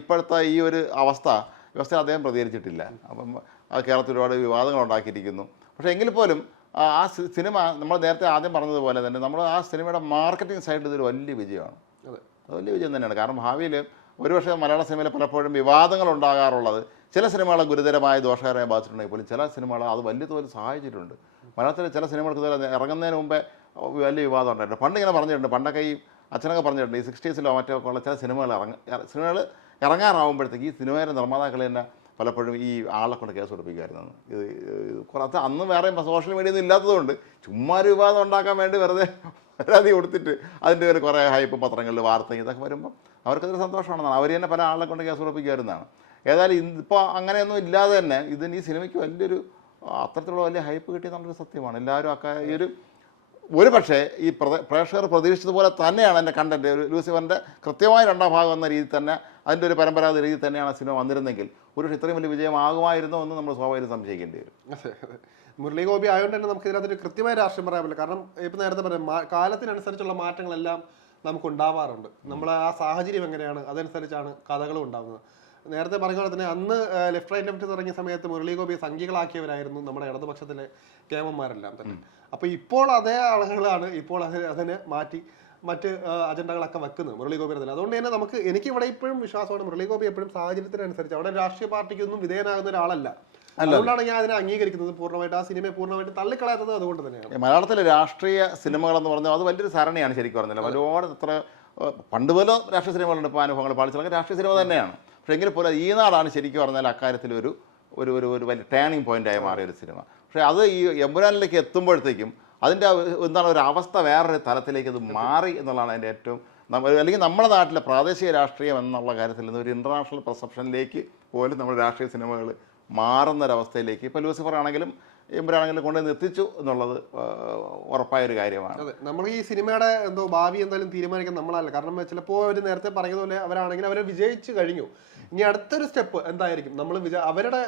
ഇപ്പോഴത്തെ ഈ ഒരു അവസ്ഥ വ്യവസ്ഥ അദ്ദേഹം പ്രതികരിച്ചിട്ടില്ല. അപ്പം അത് കേരളത്തിൽ ഒരുപാട് വിവാദങ്ങൾ ഉണ്ടാക്കിയിരിക്കുന്നു. പക്ഷേ എങ്കിൽ പോലും ആ സിനിമ നമ്മൾ നേരത്തെ ആദ്യം പറഞ്ഞതുപോലെ തന്നെ നമ്മൾ ആ സിനിമയുടെ മാർക്കറ്റിംഗ് സൈഡിൽ ഇതൊരു വലിയ വിജയമാണ്. അതെ. വലിയ വിജയം തന്നെയാണ്. കാരണം ഭാവിയിൽ ഒരുപക്ഷെ മലയാള സിനിമയിൽ പലപ്പോഴും വിവാദങ്ങൾ ഉണ്ടാകാറുള്ളത് ചില സിനിമകളെ ഗുരുതരമായ ദോഷകരമായി ബാധിച്ചിട്ടുണ്ടെങ്കിൽ പോലും ചില സിനിമകൾ അത് വലിയ തോതിൽ സഹായിച്ചിട്ടുണ്ട്. മലയാളത്തിലെ ചില സിനിമകൾക്ക് ഇതുപോലെ ഇറങ്ങുന്നതിന് മുമ്പേ വലിയ വിവാദം ഉണ്ടായിട്ടുണ്ട്. പണ്ട് ഇങ്ങനെ പറഞ്ഞിട്ടുണ്ട്. പണ്ടൊക്കെ ഈ അച്ഛനൊക്കെ പറഞ്ഞിട്ടുണ്ട്. ഈ സിക്സ്റ്റീസിലോ മറ്റോ ഉള്ള ചില സിനിമകൾ ഇറങ്ങ സിനിമകൾ ഇറങ്ങാറാവുമ്പോഴത്തേക്ക് ഈ സിനിമയുടെ നിർമ്മാതാക്കൾ തന്നെ പലപ്പോഴും ഈ ആളെ കൊണ്ട് കേസ് കൊടുപ്പിക്കുമായിരുന്നു ഇത് കുറച്ച് അന്ന് വേറെ സോഷ്യൽ മീഡിയ ഒന്നും ഇല്ലാത്തതുകൊണ്ട് ചുമ്മാ ഒരു വിവാദം ഉണ്ടാക്കാൻ വേണ്ടി വെറുതെ പരാതി കൊടുത്തിട്ട് അതിന്റെ ഒരു കുറേ ഹൈപ്പ് പത്രങ്ങളിൽ വാർത്ത ഇതൊക്കെ വരുമ്പോൾ അവർക്കതൊരു സന്തോഷമാണെന്നാണ്. അവർ തന്നെ പല ആളെ കൊണ്ട് കേസ് കൊടുപ്പിക്കുമായിരുന്നതാണ് ഏതായാലും ഇപ്പോൾ അങ്ങനെയൊന്നും ഇല്ലാതെ തന്നെ ഇതിന് ഈ സിനിമയ്ക്ക് വലിയൊരു അത്തരത്തിലുള്ള വലിയ ഹൈപ്പ് കിട്ടിയെന്നുള്ളൊരു സത്യമാണ്. എല്ലാവരും അക്കാ ഈ ഒരു ഒരു പക്ഷേ ഈ പ്രേക്ഷകർ പ്രതീക്ഷിച്ചതുപോലെ തന്നെയാണ് എന്റെ കണ്ടന്റ് ഒരു ലൂസിഫറിന്റെ കൃത്യമായ രണ്ടാം ഭാഗം എന്ന രീതിയിൽ തന്നെ അതിന്റെ ഒരു പരമ്പരാഗത രീതിയിൽ തന്നെയാണ് സിനിമ വന്നിരുന്നെങ്കിൽ ഒരു ഇത്രയും വലിയ വിജയമാകുമായിരുന്നോ എന്ന് നമ്മൾ സ്വാഭാവികം സംശയിക്കേണ്ടി വരും. മുരളി ഗോപി ആയതുകൊണ്ട് തന്നെ നമുക്ക് ഇതിനകത്തൊരു കൃത്യമായ രാഷ്ട്രീയം പറയാൻ പറ്റില്ല. കാരണം ഇപ്പം നേരത്തെ പറയാം കാലത്തിനനുസരിച്ചുള്ള മാറ്റങ്ങളെല്ലാം നമുക്ക് ഉണ്ടാവാറുണ്ട് നമ്മൾ ആ സാഹചര്യം എങ്ങനെയാണ് അതനുസരിച്ചാണ് കഥകളും ഉണ്ടാകുന്നത് നേരത്തെ പറഞ്ഞ പോലെ തന്നെ അന്ന് ലെഫ്റ്റ് റൈറ്റ് ലെഫ്റ്റ് തുടങ്ങിയ സമയത്ത് മുരളി ഗോപിയെ സംഖ്യകളാക്കിയവരായിരുന്നു നമ്മുടെ ഇടതുപക്ഷത്തിലെ കേമന്മാരെല്ലാം തന്നെ. അപ്പൊ ഇപ്പോൾ അതേ ആളുകളാണ് ഇപ്പോൾ അതിനെ മാറ്റി മറ്റ് അജണ്ടകളൊക്കെ വെക്കുന്നത് മുരളി ഗോപി അതിൽ. അതുകൊണ്ട് തന്നെ നമുക്ക് എനിക്ക് ഇവിടെ ഇപ്പോഴും വിശ്വാസമാണ് മുരളി ഗോപി എപ്പോഴും സാഹചര്യത്തിനനുസരിച്ച് അവിടെ രാഷ്ട്രീയ പാർട്ടിക്കൊന്നും വിധേയനാകുന്ന ഒരാളല്ല. അതുകൊണ്ടാണ് ഞാൻ അതിനെ അംഗീകരിക്കുന്നത് പൂർണമായിട്ട്. ആ സിനിമയെ പൂർണമായിട്ട് തള്ളിക്കളയുന്നത് അതുകൊണ്ട് തന്നെയാണ്. മലയാളത്തിലെ രാഷ്ട്രീയ സിനിമകൾ എന്ന് പറഞ്ഞാൽ അത് വലിയൊരു സരണിയാണ് ശരിക്കും പറഞ്ഞത് ഒരുപാട് എത്ര പണ്ട് പോലും രാഷ്ട്രീയ സിനിമകളുണ്ട് ഇപ്പോൾ അനുഭവങ്ങൾ പാളിച്ചതൊക്കെ രാഷ്ട്രീയ സിനിമ തന്നെയാണ്. പക്ഷേ എങ്കിൽ പോലും ഈ നാടാണ് ശരിക്കും പറഞ്ഞാൽ അക്കാര്യത്തിൽ ഒരു ഒരു ഒരു ഒരു വലിയ ടേണിംഗ് പോയിന്റായി മാറിയ ഒരു സിനിമ. പക്ഷേ അത് ഈ എമ്പുരാനിലേക്ക് എത്തുമ്പോഴത്തേക്കും അതിന്റെ എന്താണ് ഒരു അവസ്ഥ വേറൊരു തലത്തിലേക്ക് അത് മാറി എന്നുള്ളതാണ് അതിന്റെ ഏറ്റവും അല്ലെങ്കിൽ നമ്മുടെ നാട്ടിലെ പ്രാദേശിക രാഷ്ട്രീയം എന്നുള്ള കാര്യത്തിൽ നിന്ന് ഒരു ഇന്റർനാഷണൽ പെർസെപ്ഷനിലേക്ക് പോലും നമ്മുടെ രാഷ്ട്രീയ സിനിമകൾ മാറുന്നൊരവസ്ഥയിലേക്ക് ഇപ്പോൾ ലൂസിഫർ ആണെങ്കിലും എമ്പുരാണെങ്കിലും കൊണ്ടുവന്ന് എത്തിച്ചു എന്നുള്ളത് ഉറപ്പായൊരു കാര്യമാണ്. അതെ നമ്മൾ ഈ സിനിമയുടെ എന്തോ ഭാവി എന്തായാലും തീരുമാനിക്കാൻ നമ്മളല്ല. കാരണം ചിലപ്പോൾ അവർ നേരത്തെ പറഞ്ഞതുപോലെ അവരാണെങ്കിൽ അവരെ വിജയിച്ചു കഴിഞ്ഞു. ഇനി അടുത്തൊരു സ്റ്റെപ്പ് എന്തായിരിക്കും? നമ്മൾ അവരുടെ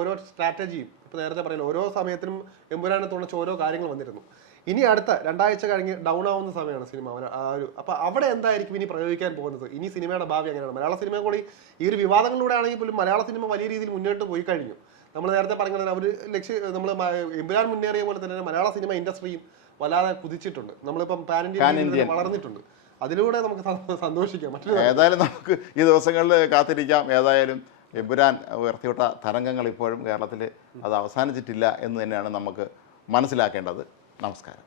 ഓരോ സ്ട്രാറ്റജിയും ഇപ്പൊ നേരത്തെ പറയുന്നത് ഓരോ സമയത്തിനും എമ്പുരാനെ തുണച്ച് ഓരോ കാര്യങ്ങൾ വന്നിരുന്നു. ഇനി അടുത്ത രണ്ടാഴ്ച കഴിഞ്ഞ് ഡൗൺ ആവുന്ന സമയമാണ് സിനിമ. ആ ഒരു അപ്പൊ അവിടെ എന്തായിരിക്കും ഇനി പ്രയോഗിക്കാൻ പോകുന്നത്? ഇനി സിനിമയുടെ ഭാവി അങ്ങനെയാണ് മലയാള സിനിമ കൂടി ഈ ഒരു വിവാദങ്ങളിലൂടെ ആണെങ്കിൽ പോലും മലയാള സിനിമ വലിയ രീതിയിൽ മുന്നോട്ട് പോയി കഴിഞ്ഞു. നമ്മൾ നേരത്തെ പറഞ്ഞത് അവർ ലക്ഷ്യ നമ്മൾ എമ്പുരാൻ മുന്നേറിയ പോലെ തന്നെ മലയാള സിനിമ ഇൻഡസ്ട്രിയും വല്ലാതെ കുതിച്ചിട്ടുണ്ട്. നമ്മളിപ്പം പാൻ ഇന്ത്യ വളർന്നിട്ടുണ്ട്. അതിലൂടെ നമുക്ക് സന്തോഷിക്കാം. മറ്റൊരു ഏതായാലും നമുക്ക് ഈ ദിവസങ്ങളിൽ കാത്തിരിക്കാം. ഏതായാലും എമ്പുരാൻ ഉയർത്തിവിട്ട തരംഗങ്ങൾ ഇപ്പോഴും കേരളത്തിൽ അത് അവസാനിച്ചിട്ടില്ല എന്ന് തന്നെയാണ് നമുക്ക് മനസ്സിലാക്കേണ്ടത്. നമസ്കാരം.